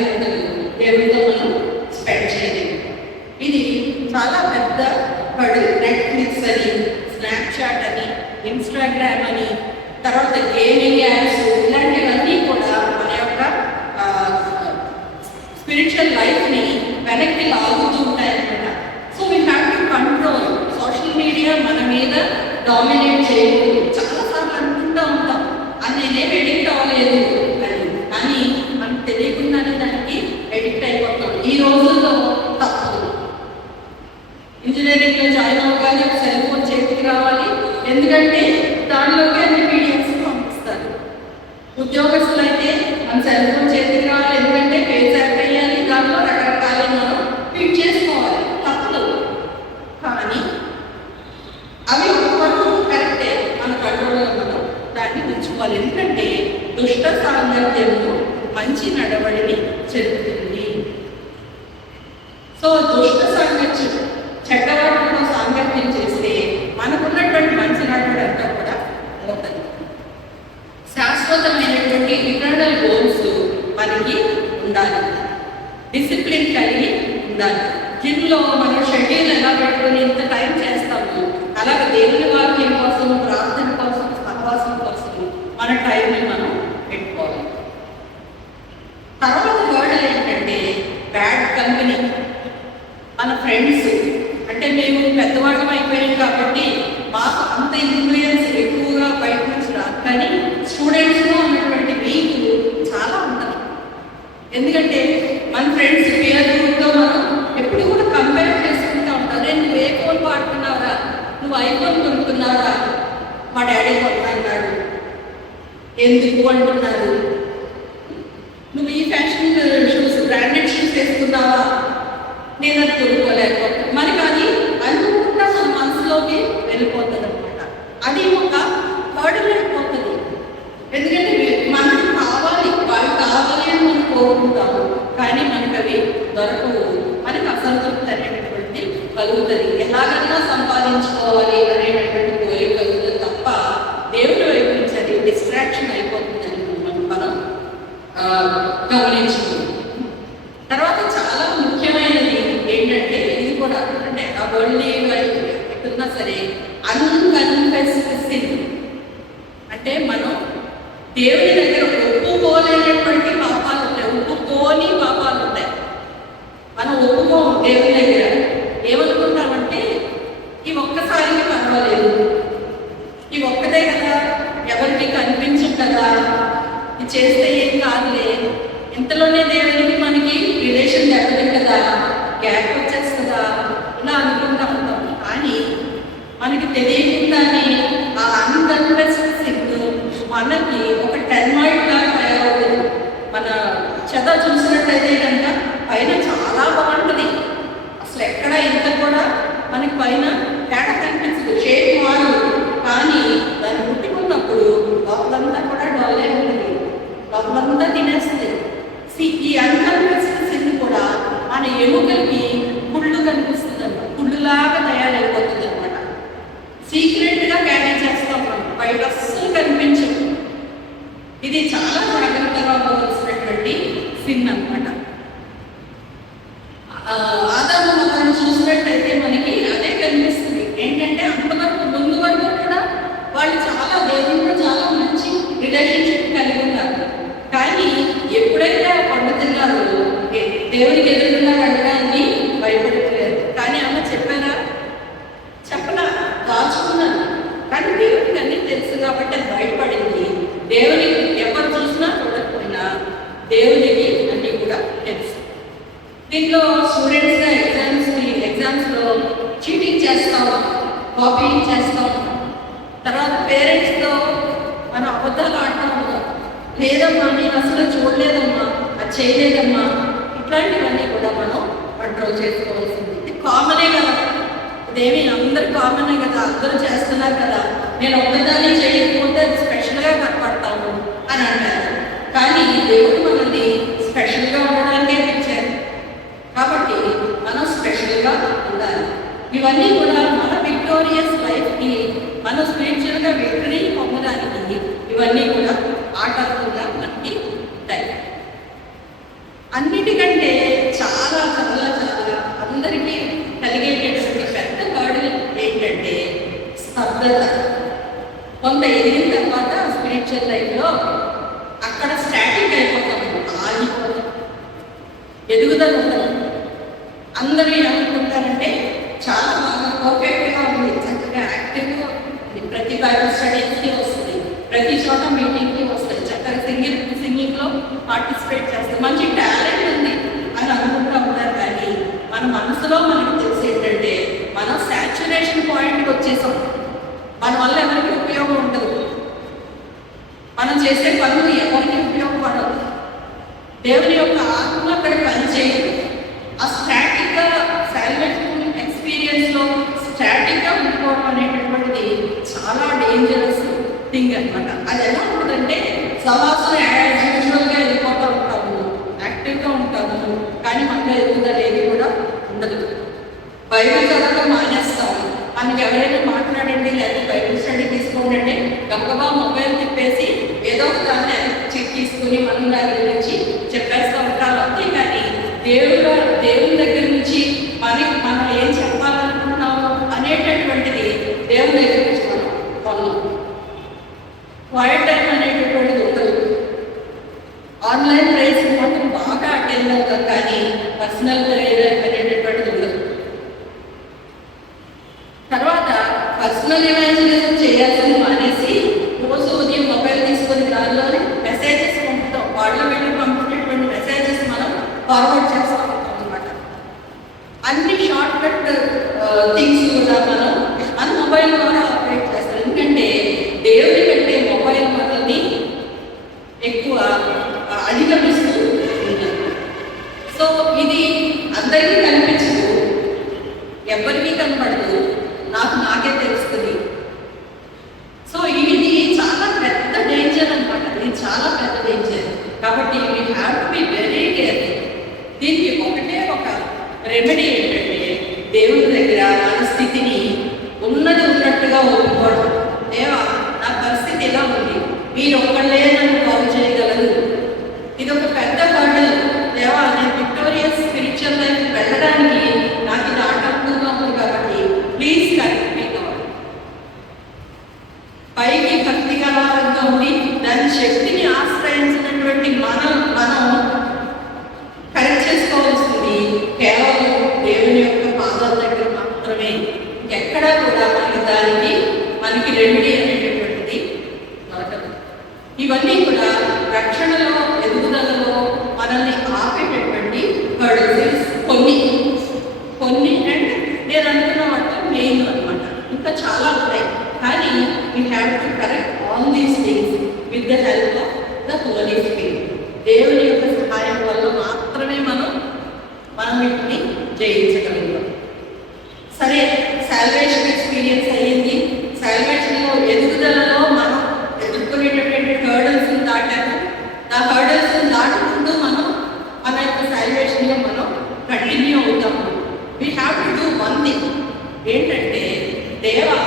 ఎందుకంటే దానిలోకి అన్ని పీడిఎఫ్స్ పంపిస్తారు. ఉద్యోగస్తులు అయితే మన సెల్ ఫోన్ చేతికి రావాలి, ఎందుకంటే పేజ్ యాక్ట్ అయ్యాలి, దాంట్లో రకరకాల మనం ఫీడ్ చేసుకోవాలి, తప్పదు. కానీ అవి ఒక్కరు కరెక్టే, మన కంట్రోల్లో మనం దాన్ని ఉంచుకోవాలి. ఎందుకంటే దుష్ట సాంగత్యము మంచి నడవడిని చెబుతుంది. సో దుష్ట సాంగత్యం, చెడ్డవాడితో సాంగత్యం చేస్తే మనకున్నటువంటి మంచి నడవడి అంతా కూడా పోతుంది. శాశ్వతమైనటువంటి ఇంటర్నల్ గోల్స్ మనకి ఉండాలి, డిసిప్లిన్ కలిగి ఉండాలి. జిమ్లో మనం షెడ్యూల్ ఎలా పెట్టుకుని ఇంత టైం చేస్తాము, అలాగే దేవుని వాక్యం కోసం, ప్రార్థన కోసం, సహవాసం కోసం మన టైంని మనం పెట్టుకోవాలి. తర్వాత వర్డ్ ఏంటంటే బ్యాడ్ కంపెనీ. మన ఫ్రెండ్స్ అంటే మేము పెద్దవాళ్ళం అయిపోయాం కాబట్టి మాకు అంత ఇన్ఫ్లుయెన్స్ ఎక్కువగా బయట నుంచి రాదు, కానీ స్టూడెంట్స్లో ఉన్నటువంటి వీక్ చాలా ఉంటుంది. ఎందుకంటే మన ఫ్రెండ్స్ పేర్ గ్రూప్తో మనం ఎప్పుడు కూడా కంపేర్ చేసుకుంటూ ఉంటాం. నువ్వు ఏ ఫోన్ వాడుతున్నావురా, నువ్వు ఐఫోన్ కొనుక్కున్నావురా, మా డాడీ కొన్నాడు, ఎందుకు అంటున్నారు, నువ్వు ఈ ఫ్యాషన్ షూస్ బ్రాండెడ్ షూస్ వేసుకున్నావా, నేను అది కొనుక్కోలేకపోతే మనకి అది అనుకుంటా మన మనసులోకి వెళ్ళిపోతుంది అనమాట. అది ఒక హర్డల్ అయిపోతుంది. ఎందుకంటే మనకు కావాలి, వాళ్ళు కావాలి అని మనం కోరుకుంటాము, కానీ మనకు అవి దొరకవు, మనకు అసంతృప్తి అనేటటువంటి కలుగుతుంది. ఎలాగైనా సంపాదించుకోవాలి అనేటటువంటి కోరిక కలుగుతుంది తప్ప దేవుడి వైపు నుంచి అది డిస్ట్రాక్షన్ అయిపోతుందని మనం గమనించుకుంటాం. తర్వాత చాలా ముఖ్యమైనది ఏంటంటే, ఇది కూడా అంటే ఆ వరల్డ్లీ ఎట్టున్నా సరే అన్కన్ఫెస్డ్ సిన్, అంటే మనం దేవుని దగ్గర ఒప్పుకోలేనటువంటి పాపాలు ఉంటాయి, ఒప్పుకోని పాపాలు ఉంటాయి. మనం ఒప్పుకోము దేవుని దగ్గర, ఏమనుకుంటామంటే ఈ ఒక్కసారికి పర్వాలేదు, ఈ ఒక్కదే కదా, ఎవరికి కనిపించదు కదా, ఇది చేస్తే ఏం కాదులే, ఇంతలోనే దేవునికి మనకి రిలేషన్ దెబ్బతింటదా, గ్యాప్ వచ్చేస్తుందా, ఇలా అనుకుంటా ఉంటాం. కానీ మనకి తెలియకుండానే ఆ అన్కన్ఫెస్డ్ సిన్ మనకి ఒక టెర్మైట్ లాగా తయారవుతుంది. మన చెత్త చూసినట్టయితే కనుక పైన చాలా బాగుంటుంది, అసలు ఎక్కడ ఇంత కూడా మనకి పైన తేడా కనిపించదు, షేప్ మారదు. కానీ దాన్ని ముట్టుకున్నప్పుడు లోపలంతా కూడా డొల్లే ఉంటుంది, లోపలంతా తినేస్తుంది. ఈ అన్కన్ఫెస్డ్ సిన్ కూడా మన ఎముకలకి కుళ్ళు కనిపిస్తుంది అన్నమాట, కుళ్ళులాగా తయారైపోతుంది అనమాట. సీక్రెట్గా క్యారీ చేస్తాం మనం, బయట అస్సలు కనిపించదు. ఇది చాలా జాగ్రత్తగా పోవలసినటువంటి సిన్ అనమాట. ఆదాము మనం చూసినట్టయితే మనకి అదే కనిపిస్తుంది. ఏంటంటే అంతవరకు ముందు వరకు కూడా వాళ్ళు చాలా దేవునితో చాలా మంచి రిలేషన్షిప్ కలిగి ఉన్నారు. కానీ ఎప్పుడైతే ఆ పండు తిన్నారో దేవునికి ఎదురుగా అడగాన్ని భయపడిపోయారు. కానీ అమ్మ చెప్పారా, చెప్పలా, దాచుకున్నాను. కానీ దేవుడికి అన్నీ తెలుసు కాబట్టి అది బయటపడింది. దేవునికి ఎవరు చూసినా చూడకపోయినా దేవునికి అన్నీ కూడా తెలుసు. దీనిలో స్టూడెంట్స్గా ఎగ్జామ్స్లో చీటింగ్ చేస్తాం, కాపీయింగ్ చేస్తాం. తర్వాత పేరెంట్స్తో మనం అబద్ధాలు ఆడుతూ ఉంటాం, లేదమ్మా నేను అసలు చూడలేదమ్మా, అది చేయలేదమ్మా. ఇట్లాంటివన్నీ కూడా మనం కంట్రోల్ చేసుకోవాల్సింది. ఇది కామనే కదా, ఇదేమి అందరు కామనే కదా, అందరూ చేస్తున్నారు కదా, నేను ఒక్కదాన్ని చేయకపోతే అది స్పెషల్గా కనపడతాము అని అంటారు. కానీ దేవుడు మనల్ని స్పెషల్గా ఉండడానికే ఇచ్చారు కాబట్టి మనం స్పెషల్గా ఉండాలి. ఇవన్నీ కూడా మన విక్టోరియస్ లైఫ్కి, మన స్పిరిచువల్గా విక్టరీ పొందడానికి ఇవన్నీ కూడా ఆటంకంగా మనకి ఉంటాయి. అన్నిటికంటే చాలా చాలా చాలా అందరికీ కలిగేటటువంటి పెద్ద గాడులు ఏంటంటే స్తబ్దత. కొంత ఎదిగిన తర్వాత స్పిరిచువల్ లైఫ్లో అక్కడ స్టాటిక్ అయిపోతాం, ఆగిపోతాం, ఎదుగుదల ఉండదు. అందరూ ఏమనుకుంటారంటే చాలా బాగా పర్ఫెక్ట్గా ఉంది, చక్కగా యాక్టివ్గా ఉంది, ప్రతి బైబిల్ స్టడీస్కి వస్తుంది, ప్రతి చోట మీటింగ్కి వస్తుంది, చక్కగా సింగింగ్లో పార్టిసిపేట్ చేస్తుంది, మంచి టాలెంట్ ఉంది అని అనుకుంటూ ఉంటారు. కానీ మన మనసులో మనకు తెలిసి ఏంటంటే మనం శాచ్యురేషన్ పాయింట్కి వచ్చేసాం. మన వల్ల ఎవరికి ఉపయోగం ఉండదు, మనం చేసే పనులు ఎవరికి ఉపయోగపడదు. దేవుని యొక్క ఆత్మ అక్కడ పనిచేయదు. ఆ స్టాటిక్గా సాల్వేషన్ ఎక్స్పీరియన్స్లో స్టాటిక్గా ఉండిపోవడం అనేటటువంటిది చాలా డేంజరస్ థింగ్ అనమాట. అది ఎలా ఉంటుందంటే సమాజం యాజ్ యూజువల్గా వెళ్ళిపోతూ ఉంటాము, యాక్టివ్గా ఉంటాము, కానీ మనలో ఎదుగుదల ఏది కూడా ఉండదు. బైబిల్ చదవడం మానేస్తాము. మనకి ఎవరైనా మాట్లాడండి లేకపోతే బైబిల్ స్టడీ తీసుకోండి, గబగబా మొబైల్ తిప్పేసి ఏదో ఒక దాన్ని తీసుకుని మనం దాని గురించి చెప్పేస్తూ ఉంటారు. అంతేకాని దేవుని దగ్గర నుంచి మనం ఏం చెప్పాలనుకుంటున్నాము అనేటటువంటిది దేవుని దగ్గర నుంచి మనం పొందాం. క్వైట్ టైం అనేటటువంటిది ఉండదు. ఆన్లైన్ ప్రేయర్స్ మాత్రం బాగా అటెండ్ అవుతాం, కానీ పర్సనల్ ప్రేయర్ అనేటటువంటిది ఉండదు. తర్వాత పర్సనల్ ఇవాంజలిజం చేయాల్సింది మానేసి రోజు ఉదయం మొబైల్ తీసుకొని దానిలోనే మెసేజెస్ పంపుతాం. వాళ్ళు వీళ్ళు పంపినటువంటి మెసేజెస్ మనం ఫార్వర్డ్ చేస్తూ ఉంటాం అనమాట. అన్ని షార్ట్ కట్ థింగ్స్ కూడా మనం మన మొబైల్ ద్వారా ఆపరేట్ చేస్తాం. ఎందుకంటే దేవుడి కంటే మొబైల్ మనల్ని ఎక్కువ అధిగమిస్తూ ఉంటుంది. సో ఇది అందరికీ కనిపించదు, ఎవరికీ కనపడదు, నాకే తెలుస్తుంది. సో ఇది చాలా పెద్ద డేంజర్ అనమాట. ఇది చాలా పెద్ద డేంజర్. కాబట్టి we have to be very careful. దీనికి ఒకటే ఒక రెమెడీ ఏంటంటే దేవుని దగ్గర మన స్థితిని ఉన్నది ఉన్నట్టుగా ఒప్పుకోవడం. దేవా, నా పరిస్థితి ఎలా ఉంది, మీరు ఒక్కళ్ళే నన్ను బాగు చేయగలరు. ఇది ఒక పెద్ద బర్డెన్. దేవా, నేను విక్టోరియస్ స్పిరిచువల్ లైఫ్ వెళ్ళడానికి నాకు ఇది ఆటంకంగా ఉంది, కాబట్టి ప్లీజ్ కరెక్ట్ మీ కావాలి. పైకి భక్తి గలవారంగా ఉండి దాని శక్తిని ఆశ్రయించినటువంటి మనం కరెక్ట్ చేసుకోవాల్సింది కేవలం దేవుని యొక్క పాదాల దగ్గర మాత్రమే. ఎక్కడా కూడా మనకి రెమెడీ అనేటటువంటిది దొరకదు. ఇవన్నీ కూడా రక్షణలో ఎదుగుదలలో మనల్ని ఆపేటటువంటి హర్డల్స్ కొన్ని అండ్ నేను అనుకున్న వాటిలో మెయిన్ అనమాట. ఇంకా చాలా ఉంటాయి, కానీ we have to correct all these things with the help of the Holy Spirit. దేవుని యొక్క సహాయం వల్ల మాత్రమే మనం వీటిని జయించగలుగుతాం. సరే, సాల్వేషన్ ఎక్స్పీరియన్స్ అయ్యింది. సాల్వేషన్లో ఎదుగుదలలో మనం ఎదుర్కొనేటటువంటి హర్డల్స్ దాటాము. ఆ హర్డల్స్ దాటుకుంటూ మన యొక్క సాల్వేషన్లో మనం కంటిన్యూ అవుతాము. We have to do one thing. ఏంటంటే, దేవా,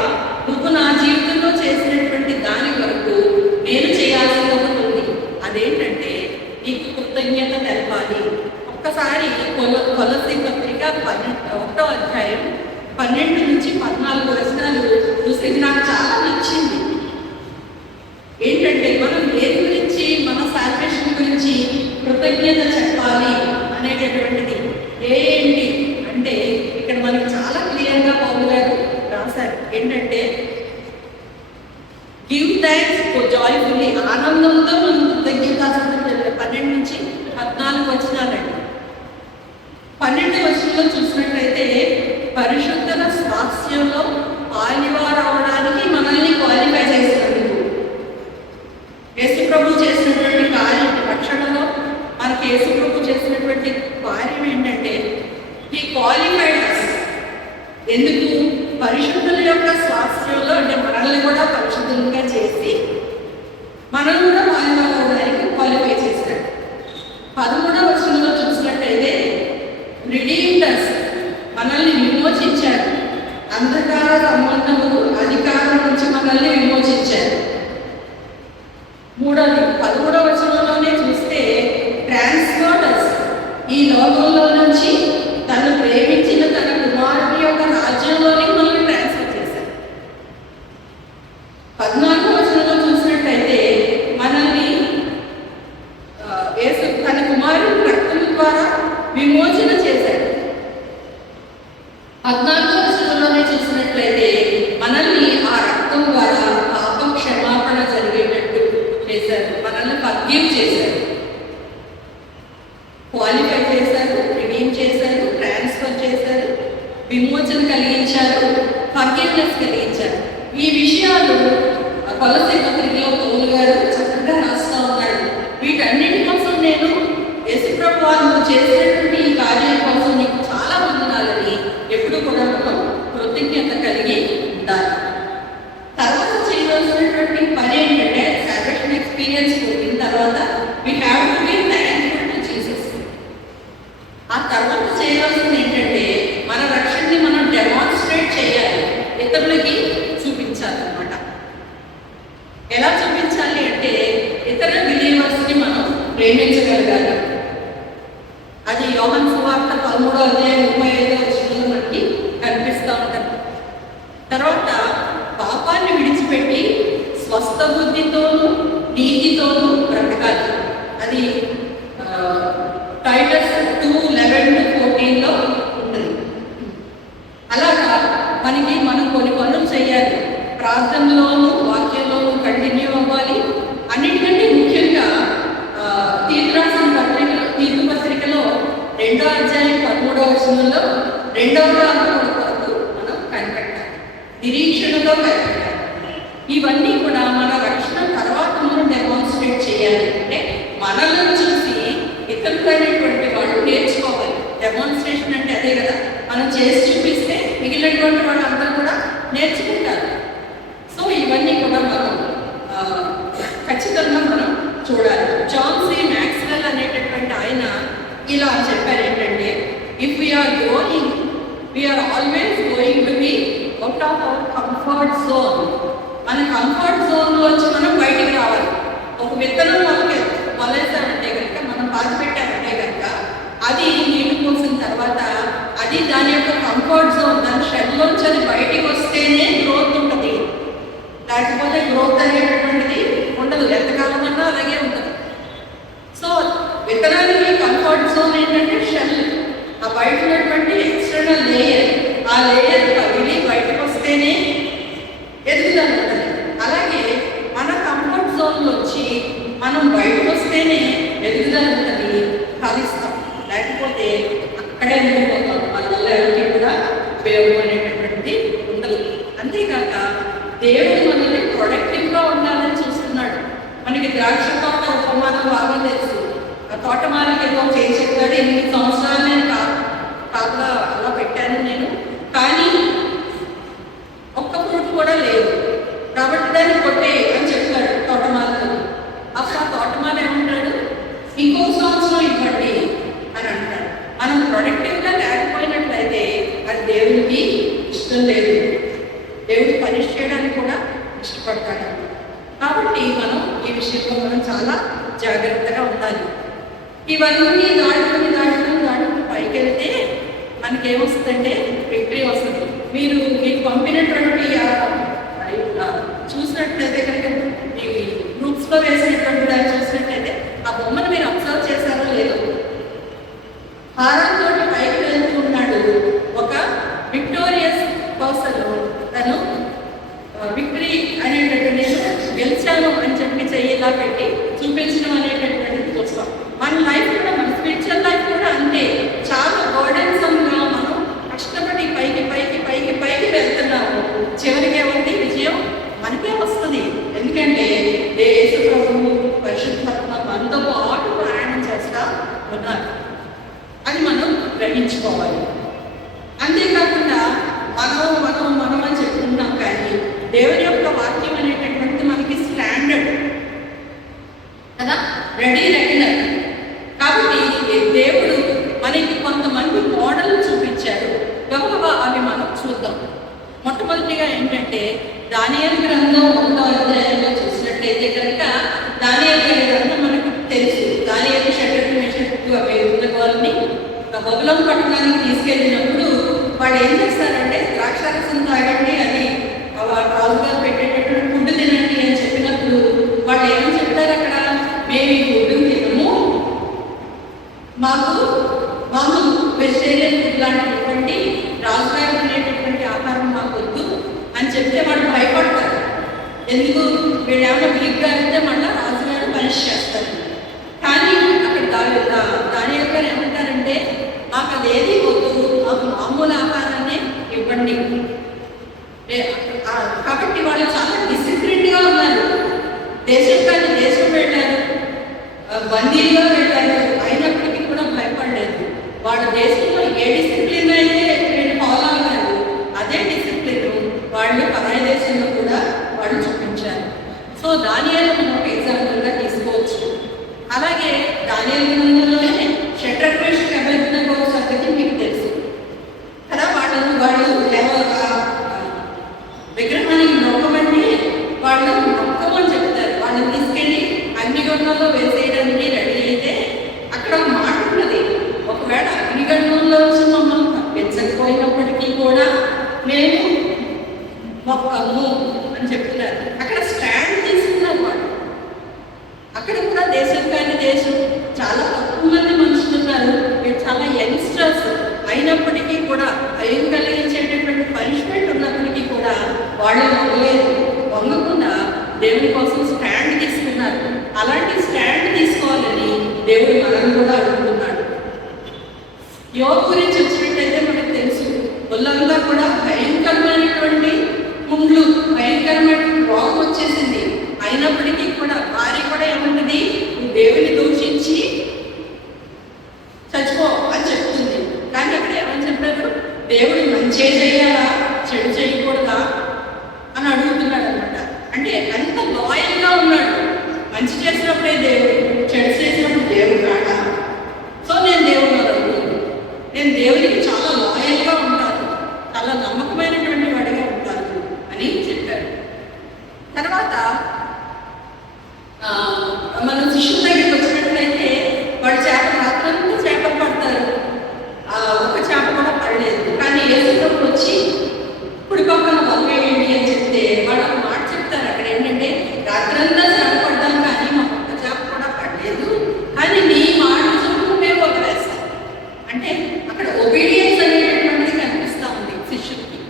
నువ్వు నా జీవితంలో చేసినటువంటి దాని వరకు నేను చేయాల్సింది ఒకటి ఉంది. అదేంటంటే, నీకు కృతజ్ఞత తెలపాలి. ఒక్కసారి కొలస్సీ పత్రిక 1వ అధ్యాయం 12 నుంచి 14 వచనాలు చూసి నాకు చాలా నచ్చింది. ఏంటంటే, మనం దేని గురించి, మన సాల్వేషన్ గురించి కృతజ్ఞత చెప్పాలి అనేటటువంటిది ఏంటి అంటే, ఇక్కడ మనకు చాలా క్లియర్గా పౌలు గారు రాశారు. ఏంటంటే, గివ్ థ్యాంక్స్ జాయ్ఫుల్లీ, ఆనందంతో మనం కృతజ్ఞతాస్తుతులు. 12 నుంచి 14 వచనాలండి. 12వ వచనంలో చూసినట్లయితే, పరిశుద్ధత స్వాస్థ్యంలో పాలివారు అవడానికి మనల్ని క్వాలిఫై చేసినందుకు యేసు ప్రభు చేసినటువంటి కార్యం, రక్షణలో మనకి యేసు ప్రభు చేసినటువంటి కార్యం ఏంటంటే, ఈ క్వాలిఫైడ్ అస్. ఎందుకు? పరిశుద్ధుల యొక్క స్వాస్థ్యంలో, అంటే మనల్ని కూడా పరిశుద్ధులుగా చేసి మనం కూడా పాలివారు అవడానికి క్వాలిఫై చేశాడు. 13వ వచనంలో చూసినట్లయితే, రిడీమ్డ్ అస్, మనల్ని విమోచించారు. అంధకార సంబంధములు, అధికారం నుంచి మనల్ని విమోచించారు. 13వ వచనంలోనే చూస్తే, ట్రాన్స్ఫర్డ్ అస్, ఈ లోకంలో నుంచి తను ప్రేమించిన తన కుమారుని యొక్క రాజ్యంలోనికి మనల్ని ట్రాన్స్ఫర్ చేశారు. 14వ వచనంలో చూసినట్లయితే, మనల్ని యేసు తన కుమారుని రక్తం ద్వారా విమోచన చేశాడు. 14వ వచనంలోనే చూసినట్లయితే, మనల్ని ఆ రక్తం ద్వారా పాప క్షమాపణ జరిగేటట్టు చేశారు. మనల్ని ఫర్గివ్ చేశారు, క్వాలిఫై చేశారు, రిడీమ్ చేశారు, ట్రాన్స్ఫర్ చేశారు, విమోచన కలిగించారు, ఫర్గివ్నెస్ కలిగించారు. ఈ విషయాలు కొలస్సీ పత్రికలో పౌలు గారు చక్కగా రాస్తూ ఉన్నాడు. వీటన్నిటి కోసం నేను యేసుప్రభు వారు చేసినటువంటి ఈ కార్యం కోసం నీకు చాలా వందనాలని ఎప్పుడు కూడా మనం కృతజ్ఞత కలిగి ఉండాలి. తర్వాత చేయవలసినటువంటి పని ఏంటంటే సాల్వేషన్ ఎక్స్పీరియన్స్ పోయిన తర్వాత we have to be thankful to Jesus. ఆ తర్వాత చేయవలసింది ఏంటంటే మన రక్షణని మనం డెమాన్స్ట్రేట్ చేయాలి, ఇతరులకి చూపించాలన్నమాట. ఎలా చూపించాలి అంటే ఇతర బిలీవర్స్ని మనం ప్రేమించగలగాలి. అది యోహాను సువార్త 13:35 మనకి కనిపిస్తూ ఉంటుంది. తర్వాత పాపాన్ని విడిచిపెట్టి స్వస్థ బుద్ధితోనూ నీతితోనూ బ్రతకాలి. అది టైటస్ 2:11-14 ఉంటుంది. అలాగా మనం కొన్ని పనులు చేయాలి. ప్రార్థనలోనూ వాక్యంలోనూ కంటిన్యూ అవ్వాలి. అన్నిటికంటే ముఖ్యంగా తీతు పత్రికలో 2వ అధ్యాయం 13వ వచనంలో 2వ భాగం కొరకు మనం కనిపెట్టాలి, నిరీక్షణతో కనిపెట్టాలి. ఇవన్నీ కూడా మన రక్షణ తర్వాత మనం డెమాన్స్ట్రేట్ చేయాలి. అంటే మనల్ని చూసి ఇతరులైనటువంటి వాళ్ళు నేర్చుకోవాలి. డెమాన్స్ట్రేషన్ అంటే అదే కదా, మనం చేసి చూపిస్తే మిగిలినటువంటి వాళ్ళందరూ కూడా నేర్చుకుంటారు. సో ఇవన్నీ కూడా మనం ఖచ్చితంగా మనం చూడాలి. జాన్ సి మ్యాక్స్వెల్ అనేటటువంటి ఆయన ఇలా చెప్పారు ఏంటంటే, if we're growing we're always going to be out of our comfort zone. మన కంఫర్ట్ జోన్లోంచి మనం బయటికి రావాలి. ఒక విత్తనం మనకి మొదలైతే కనుక మనం పాతి పెట్టామంటే కనుక అది నీళ్లు పోసిన తర్వాత అది దాని యొక్క కంఫర్ట్ జోన్, దాని షెల్లోంచి అది బయటికి వస్తేనే గ్రోత్ ఉంటుంది. లేకపోతే గ్రోత్ అనేటటువంటిది ఉండదు, ఎంతకాలం అన్నా అలాగే ఉంటుంది. సో విత్తనానికి కంఫర్ట్ జోన్ ఏంటంటే షెల్, ఆ బయట ఉన్నటువంటి ఎక్స్టర్నల్ లేయర్. ఆ లేయర్ పగిలి బయటకు వస్తేనే ఎదుగుదల ఉంటుంది. అలాగే మన కంఫర్ట్ జోన్లోంచి మనం బయటకు వస్తేనే ఎదుగుదల ఉంటుంది, ఫలిస్తాం. లేకపోతే అక్కడే ఉండిపోతాం. మన వల్ల ఎవరికి కూడా ఉపయోగం అనేటటువంటిది ఉండదు. అంతేకాక దేవుడు మనల్ని ప్రొడక్టివ్గా ఉండాలని చూస్తున్నాడు. మనకి ద్రాక్ష తోట ఉపమానం బాగా తెలుసు. ఆ తోటమాలకి ఏదో చేసేవాడు, 8 సంవత్సరాలు నేను కాపుగా అలా పెట్టాను నేను, కానీ ఒక్క ఫ్రూట్ కూడా లేదు. కాబట్టి దాన్ని కొట్టే అని చెప్పాడు తోటమాలకు. అప్పుడు ఆ తోటమాల ఏమంటాడు, ఇంకో సంవత్సరం ఇవ్వండి అని అంటాడు. మనం ప్రొడక్టివ్గా లేకపోయినట్లయితే అది దేవుడికి ఇష్టం లేదు. దేవుడు పనిష్ చేయడానికి కూడా ఇష్టపడతాడు. కాబట్టి మనం ఈ విషయంలో మనం చాలా జాగ్రత్తగా ఉండాలి. ఇవన్నీ దాటుకుని పైకి వెళ్తే మనకేమొస్తుందంటే విక్టరీ వస్తుంది. మీకు పంపినటువంటి చూసినట్లయితే కనుక మీ గ్రూప్స్లో వేసినటువంటి దాన్ని చూసినట్లయితే ఆ బొమ్మను మీరు అబ్జర్వ్ చేశారో లేదో, హారంతో పైకి వెళ్తూ ఉన్నాడు ఒక విక్టోరియస్ పర్సన్. తను విక్టరీ అనేటటువంటి గెలిచాను అని చెప్పి చెయ్యిలా పెట్టి చూపించడం అనేటటువంటిది చూస్తాం. మన లైఫ్ కూడా, మన స్పిరిచువల్ లైఫ్ కూడా అంతే. చాలా బర్డెన్సమ్గా మనం కష్టపడి పైకి వెళ్తున్నాము. చివరికి ఎవరికి విజయం మనకే వస్తుంది. ఎందుకంటే యేసు ప్రభువు పరిశుద్ధాత్మ మనతో పాటు ప్రయాణం చేస్తా ఉన్నారు. అది మనం గ్రహించుకోవాలి. అంతేకాకుండా మనం అని చెప్పుకుంటాం, కానీ దేవుని యొక్క వాక్యం అనేటటువంటి మనకి స్టాండర్డ్ కదా, రెగ్యులర్. కాబట్టి దేవుడు మనకి కొంతమంది మోడల్ చూపించారు. గొప్పగా అవి మనం చూద్దాం. మొట్టమొదటిగా ఏంటంటే దానియేలు గ్రంథం 1వ అధ్యాయంలో చూసినట్లయితే కనుక దానియేలు గ్రంథం మనకు తెలుసు. దానియేలు షడ్రకు మెషకు అవి వాళ్ళని బబులోను పట్టణానికి తీసుకెళ్ళినప్పుడు వాళ్ళు ఏం చేస్తారంటే ద్రాక్షారసం తాగండి, అది రాజుగారు పెట్టేటటువంటి ఫుడ్ తినండి అని చెప్పినప్పుడు వాళ్ళు ఏమని చెప్తారు అక్కడ, మేము ఈ ఫుడ్ తినము, మాకు మామూలు వెజిటేరియన్ ఫుడ్ లాంటిటువంటి రాజుగారు తినేటటువంటి ఆహారం మాకు వద్దు అని చెప్తే వాళ్ళు భయపడతారు. ఎందుకు, వీళ్ళు ఏమైనా వీక్గా అయితే మళ్ళీ రాజుగారు పనిష్ చేస్తారు. కానీ అక్కడ దానియేలు గారు ఏమంటారంటే, మాకు అదేది వద్దు, మాకు మామూలు ఆహారాన్ని ఇవ్వండి. కాబట్టి బందీగా వెళ్ళారు, అయినప్పటికీ కూడా భయపడలేదు. వాళ్ళ దేశంలో ఏ డిసిప్లిన్ అయితే వీళ్ళు ఫాలో అయ్యారు, అదే డిసిప్లిన్ వాళ్ళు పరాయి దేశంలో కూడా వాళ్ళు చూపించారు. సో దానియేలు మనం ఒక ఎగ్జాంపుల్గా తీసుకోవచ్చు. అలాగే దానియేలు గ్రంథంలోనే షడ్రక్ మేషక్ అబేద్నెగో సంగతి మీకు తెలుసు కదా. వాళ్ళు విగ్రహానికి మొక్కమంటే వాళ్ళు మొక్కమని చెప్తారు. వాళ్ళని తీసుకెళ్ళి అగ్నిగుండంలో వేసేయడానికి రెడీ అయితే అక్కడ ఒక మాట ఉన్నది, ఒకవేళ అగ్నిగుండంలో వచ్చి మమ్మల్ని తప్పించకపోయినప్పటికీ కూడా మేము మొక్కము అని చెప్తున్నారు. అక్కడ స్టాండ్ తీసుకున్నారు వాళ్ళు. అక్కడ కూడా దేశం కానీ దేశం చాలా తక్కువ మంది మనుషులు ఉన్నారు, చాలా యంగ్స్టర్స్. అయినప్పటికీ కూడా భయం కలిగించేటటువంటి పనిష్మెంట్ ఉన్నప్పటికీ కూడా వాళ్ళు వంగకుండా దేవుడి కోసం స్టాండ్ తీసుకున్నారు. అలాంటి స్టాండ్ తీసుకోవాలని దేవుడు మనల్ని కూడా అడుగుతున్నాడు. యోబు గురించి వచ్చినట్టయితే మనకు తెలుసు, ఒళ్ళంతా కూడా భయంకరమైనటువంటి ముండ్లు, భయంకరమైనటువంటి రోగం వచ్చేసింది. అయినప్పటికీ కూడా భార్య కూడా ఏమంటుంది, నువ్వు దేవుని దూషించి చచ్చిపో అని చెప్తుంది. కానీ అక్కడ ఏమని చెప్పారు, దేవుడు మంచి చేయాలా చెడు చేయకూడదా అని అడుగుతున్నాడు అనమాట. అంటే అంత లాయల్గా ఉన్నాడు. మంచి చేసినప్పుడే దేవుడు, చెడు చేసినప్పుడు దేవుడు రాడా. సో నేను దేవుడు అడుగుతున్నాను, నేను దేవుడికి చాలా లాయల్గా ఉంటాను, చాలా నమ్మకమైనటువంటి వాడిగా ఉంటాను అని చెప్పాడు. తర్వాత మనం శిష్యుల దగ్గరికి వచ్చినట్లయితే వాడు రాత్రంతా చేపలు పడతారు, ఒక చేప కూడా పడలేదు. కానీ యేసుప్రభువు వచ్చి కుడి పక్కన వదిలేయండి అని చెప్తే వాళ్ళు ఒక మాట చెప్తారు. అక్కడ ఏంటంటే, రాత్రంతా చేప పడ్డాం కానీ మా ఒక్క చేప కూడా పడలేదు, కానీ నీ మాట చొప్పున మేము వదిలేస్తాం. అంటే అక్కడ ఒబీడియన్స్ అనేటటువంటిది కనిపిస్తూ ఉంది శిష్యుడికి.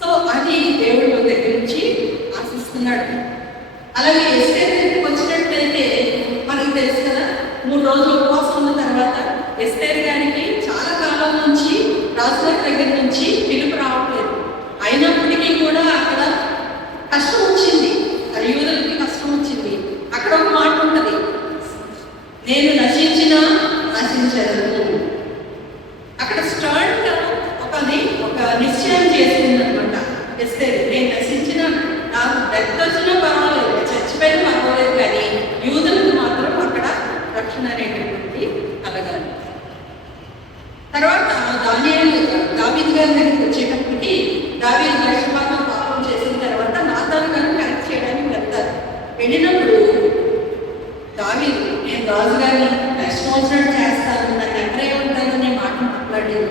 సో అది దేవుడి మన దగ్గర నుంచి ఆశిస్తున్నాడు. అలాగే ఎస్తేరు దగ్గరికి వచ్చినట్లయితే మనకు తెలుసు కదా, 3 రోజులు ఉపవాసం ఉన్న తర్వాత ఎస్తేరు గారికి చాలా కాలం నుంచి రాజుగారి దగ్గర నుంచి పిలుపు రావట్లేదు. అయినప్పటికీ కూడా అక్కడ కష్టం వచ్చింది, యూదులకి కష్టం వచ్చింది. అక్కడ ఒక మాట ఉంటుంది, నేను నశించినా నశించను. అక్కడ స్టార్ట్ ఒక నిశ్చయం చేసుకుంది అనమాట ఎస్తేరు. నేను నశించిన, నాకు డెత్ వచ్చినా పర్వాలేదు, చచ్చిపోయినా పర్వాలేదు, కానీ యూదులకు మాత్రం అక్కడ రక్షణ అనేటటువంటి కలగాలి. తర్వాత దావీదు గారి దగ్గరికి వచ్చేటప్పటికి, దావీదు లక్ష్మణ్ పాపం చేసిన తర్వాత నాతాను గారు కరెక్ట్ చేయడానికి వెళ్తారు. వెళ్ళినప్పుడు దావీదు, నేను రాజుగారిని రెస్పాన్సిబిలిటీ చేస్తాను, నన్ను ఎక్కడే ఉంటాననే మాట మాట్లాడేది.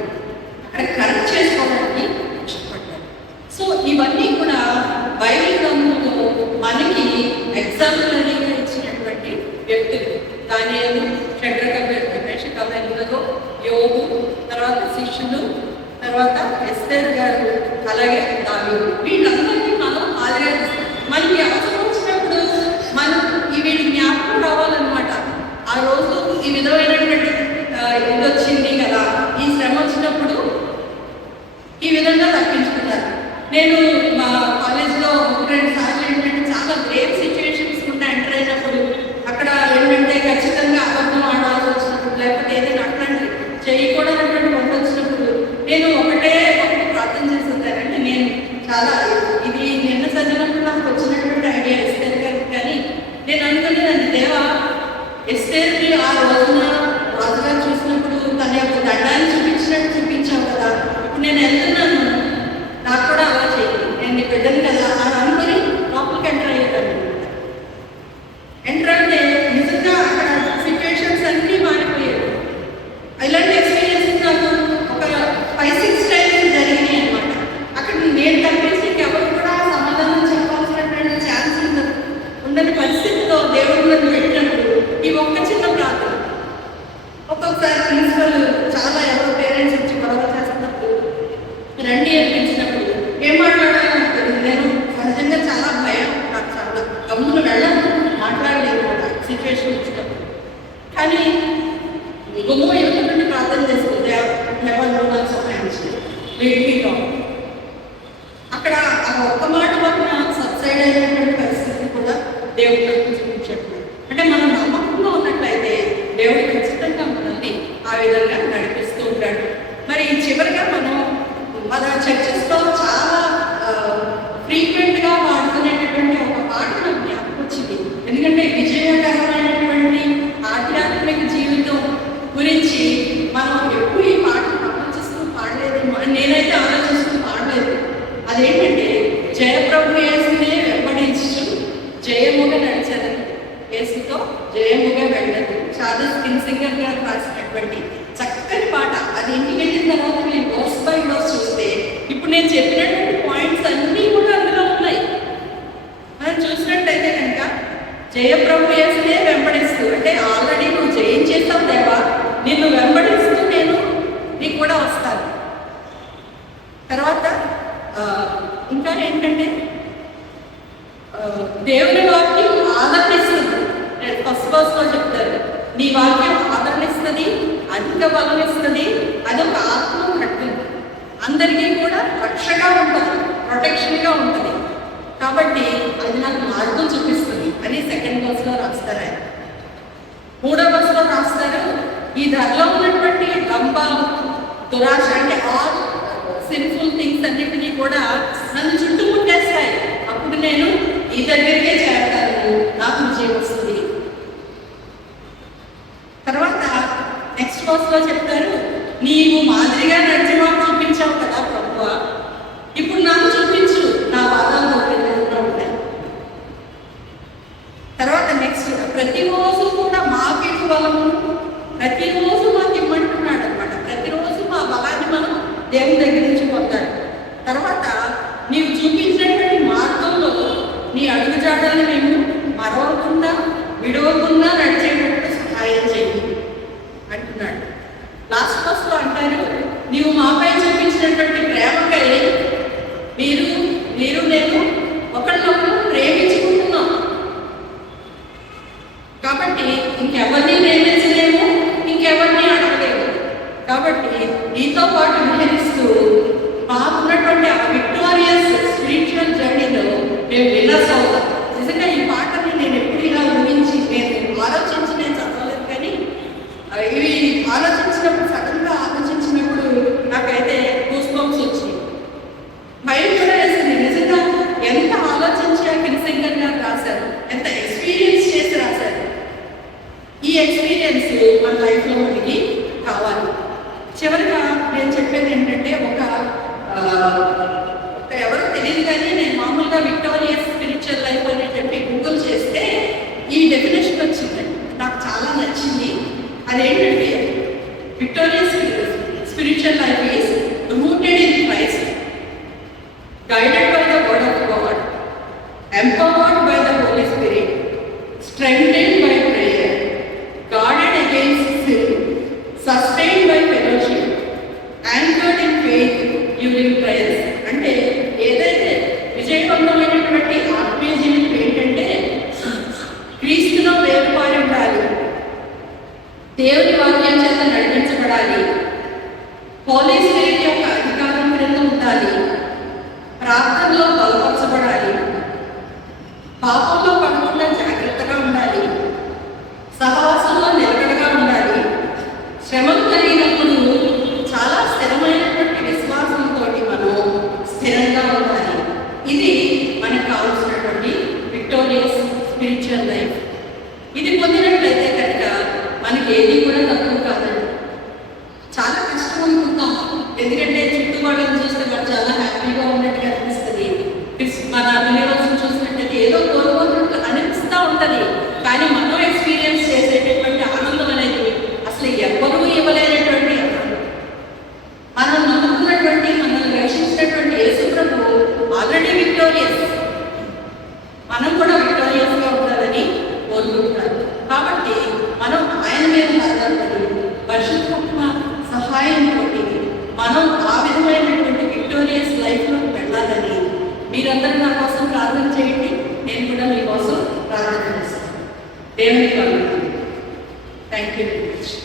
అక్కడ కరెక్ట్ చేసుకోవడానికి ఇష్టపడ్డారు. సో ఇవన్నీ కూడా బైబిల్ గ్రంథంలో మనకి ఎగ్జాంపులరీగా ఇచ్చినటువంటి వ్యక్తులు. దానియేలు, షడ్రక్ మేషక్ అబేద్నెగో, యోబు, తర్వాత శిష్యులు, తర్వాత ఎస్తేరు గారు, అలాగే దావీదు. వీళ్ళందరినీ మనం ఆదరిస్తాం. మనకి అవసరం వచ్చినప్పుడు మనం వీడి జ్ఞాపకం రావాలన్నమాట. ఆ రోజు ఈ విధమైనటువంటి ఇది వచ్చింది కదా, ఈ శ్రమ వచ్చినప్పుడు ఈ విధంగా తప్పించుకున్నారు. నేను మా కాలేజ్లో 2 సార్లు ఏంటంటే చాలా గ్రేవ్ సిచ్యువేషన్స్ ఉంటే ఎంటర్ అయినప్పుడు అక్కడ ఏంటంటే ఖచ్చితంగా అబద్ధం ఆడాల్సి వచ్చినప్పుడు, లేకపోతే ఏదైనా అట్లాంటి చేయకూడనటువంటి వంట వచ్చినప్పుడు నేను ఒకటి ప్రార్థన చేస్తుంటాను. అంటే నేను చాలా ఇది నిన్న చదివినప్పుడు నాకు వచ్చినటువంటి ఐడియా ఎస్తేరు గారికి. కానీ నేను అనుకునేదాన్ని, దేవా ఎస్తేరుని ఆ రోజున రాజుగారు చూసినప్పుడు తన యొక్క దండాన్ని చూపించినట్టు చూపించావు కదా, ఇప్పుడు నేను వెళ్తున్నాను, నాకు కూడా అలా చేయాలి, నేను నీ బిడ్డను కదా అని అనుకుని లోపలికి ఎంటర్ అయ్యేదాన్ని. ఎంటర్ అయితే నిజంగా అక్కడ సిచ్యువేషన్స్ అన్నీ మారిపోయాయి. ఇలాంటి ఎక్స్పీరియన్స్ నాకు ఒక 5-6 టైమ్స్ జరిగినాయి అనమాట. అక్కడ నేను తప్పించి ఎవరు కూడా సమాధానం చెప్పాల్సినటువంటి ఛాన్స్ ఉండని పరిస్థితిలో దేవుడు నన్ను పెట్టినప్పుడు ఈ ఒక్క చిన్న ప్రార్థన. ఒక్కొక్కసారి ప్రిన్సిపల్ చాలా ఎవరో పేరెంట్స్ వచ్చి గొడవ చేస్తున్నప్పుడు రండి అనిపించినప్పుడు ఏం మాట్లాడాలో నాకు తెలియదు. నేను సహజంగా చాలా భయం, నాకు చాలా గమ్మును వెళ్ళను, మాట్లాడలేదు కూడా సిచ్యువేషన్ వచ్చినప్పుడు. కానీ గుమ్మ ఎటువంటి ప్రార్థన చేసుకుంటే ఎవరు నాకు సహాయించి వేడిగా అక్కడ ఆ ఒక్క మాట పక్కన సబ్సైడ్ అయినటువంటి పరిస్థితి కూడా దేవుడు నాకు చూపించాడు. అంటే మనం దేవుడు ఖచ్చితంగా మనల్ని ఆ విధంగా నడిపిస్తూ ఉంటాడు. మరి చివరిగా మనం మన చర్చెస్లో చాలా ఫ్రీక్వెంట్గా వాడుకునేటటువంటి ఒక పాట నాకు జ్ఞాపకం వచ్చింది. ఎందుకంటే విజయకరమైనటువంటి ఆధ్యాత్మిక జీవితం గురించి మనం ఎప్పుడు ఈ పాటను ఆలోచిస్తూ పాడలేదు. నేనైతే ఆలోచిస్తూ పాడలేదు. అదేంటంటే జయప్రభు యేసునే వెంబడించు జయముగా నడిచేదని, యేసుతో జయముగా వెళ్ళదు. చార్లెస్ కిన్సింగర్ గారు రాసినటువంటి చక్కని పాట. అది ఇంటికి వెళ్ళిన తర్వాత నేను వర్స్ బై వర్స్ చూస్తే ఇప్పుడు నేను చెప్పినటువంటి పాయింట్స్ అన్నీ కూడా అందులో ఉన్నాయి. మనం చూసినట్టయితే కనుక జయప్రభు యేసునే వెంబడిస్తూ, అంటే ఆల్రెడీ నువ్వు జయించేస్తావు దేవా, నిన్ను వెంబడిస్తూ నేను నీకు కూడా వస్తాను. తర్వాత ఇంకా ఏంటంటే దేవుని వాక్యం ఆదరణిస్తుంది. ఫస్ట్ వర్స్లో చెప్తారు, నీ వాక్యం ఆదరణిస్తుంది, అధిక బలం ఇస్తుంది, అదొక ఆత్మ కట్టుంది, అందరికీ కూడా రక్షగా ఉంటుంది, ప్రొటెక్షన్గా ఉంటుంది. కాబట్టి అది నాకు మార్గం చూపిస్తుంది అని సెకండ్ వర్స్లో రాస్తారు. ఆయన మూడో వర్స్లో రాస్తారు, ఈ ధరలో ఉన్నటువంటి డంబాలు, దురాశ అంటే ఆల్ సిన్ఫుల్ థింగ్స్ అన్నిటినీ కూడా నన్ను చుట్టుముట్టేస్తాయి. అప్పుడు నేను ఈ దగ్గరికే చేరతాను, నాకు విజయం వస్తుంది. తర్వాత నెక్స్ట్ వర్స్లో చెప్తారు, నీవు మాదిరిగా నడిచేవాడు చూపించావు కదా ప్రభువా, ఇప్పుడు నాకు చూపించు, నా బాధలు ఉంటాయి. తర్వాత నెక్స్ట్ ప్రతిరోజు కూడా మాకు బలము, ప్రతిరోజు మాకు ఇమ్మంటున్నాడు అనమాట. ప్రతిరోజు మా బలాన్ని మనం దేవుని దగ్గర నుంచి పొందాలి. తర్వాత నీవు చూపించినటువంటి మార్గంలో నీ అడుగుజాడలను మేము మరవకుండా విడవకుండా నడిచేటట్టు సహాయం చేయి అంటున్నాడు. లాస్ట్ బస్లో అంటారు, నీవు మాపై చూపించినటువంటి ప్రేమకై మీరు నేను ఒకళ్ళొకరు ప్రేమించుకుంటున్నాం. కాబట్టి ఇంకెవరిని ప్రేమించలేము, ఇంకెవరిని అడగలేము. కాబట్టి నీతో పాటు విహరిస్తూ మాకున్నటువంటి ఆ విక్టోరియస్ స్పిరిచువల్ జర్నీలో మేము విన్నర్స్ అవుతాం. నిజంగా ఈ పాటని నేను ఎప్పుడు ఇలా ఊహించి నేను ఆలోచించి నేను చదవలేదు, కానీ ఇవి ఆలోచించినప్పుడు సడన్గా ఆలోచించినప్పుడు నాకైతే గూస్ బంప్స్ వచ్చింది. భయం కూడా వేసింది. నిజంగా ఎంత ఆలోచించా కిన్సింగర్ గారు రాశారు, ఎంత ఎక్స్పీరియన్స్ చేసి రాశారు. ఈ ఎక్స్పీరియన్స్ మన లైఫ్లో మనకి కావాలి. చివరిగా నేను చెప్పేది ఏంటంటే, ఎవరో తెలియదు కానీ నేను మామూలుగా విక్టోరియస్ స్పిరిచువల్ లైఫ్ అని చెప్పి గూగుల్ చేస్తే ఈ డెఫినేషన్ వచ్చింది, నాకు చాలా నచ్చింది. అదేంటంటే, victorious spiritual life is rooted in Christ, guided by the word of God, empowered by the Holy Spirit, strengthened by prayer, guarded against sin, sustained by fellowship, anchored in faith during prayers. అంటే ఏదైతే విజయవంతమైనటువంటి ఆత్మీయ జీవితం ఏంటంటే, క్రీస్తులో వేరుపారి ఉండాలి, దేవుని వాక్యం చేత నడిపించబడాలి, హోలీ స్పిరిట్ యొక్క అధికారం క్రింద ఉండాలి, ప్రార్థనలో బలపరచబడాలి, పాపంలో పడకుండా జాగ్రత్తగా ఉండాలి, సహవాసంలో నిలకడగా ఉండాలి, శ్రమలు కలిగినప్పుడు చాలా స్థిరమైనటువంటి విశ్వాసంతో మనం స్థిరంగా ఉండాలి. ఇది మనకు కావాల్సినటువంటి విక్టోరియస్ స్పిరిచువల్ లైఫ్. ఇది పొందినట్లయితే కనుక మనకి ఏది కూడా తక్కువ కాదండి. చాలా కష్టం అనుకుంటాం, ఎందుకంటే చుట్టూ వాళ్ళని చూస్తే వాళ్ళు చాలా హ్యాపీగా ఉన్నట్టుగా అనిపిస్తుంది. మన బిలీవర్స్ని చూసినట్టయితే ఏదో కోరుకోనట్టు అనిపిస్తూ ఉంటుంది. కానీ మనం ఎక్స్పీరియన్స్ చేసేటటువంటి ఆనందం అనేది అసలు ఎవ్వరూ ఇవ్వలేనటువంటి ఆనందం. మనం నమ్ముకున్నటువంటి, మనల్ని రక్షించినటువంటి యేసు ప్రభు ఆల్రెడీ విక్టోరియస్, మనం కూడా విక్టోరియస్గా ఉండాలని కోరుకుంటున్నారు. కాబట్టి మనం ఆయన మీద ఆధారపడి పరిశుద్ధాత్మ సహాయంతో మనం ఆ విధమైనటువంటి విక్టోరియస్ లైఫ్లోకి వెళ్ళాలని మీరందరూ నా కోసం ప్రార్థన చేయండి. నేను కూడా మీకోసం ప్రార్థన చేస్తాను. దేవుని వందనాలు. Thank you very much.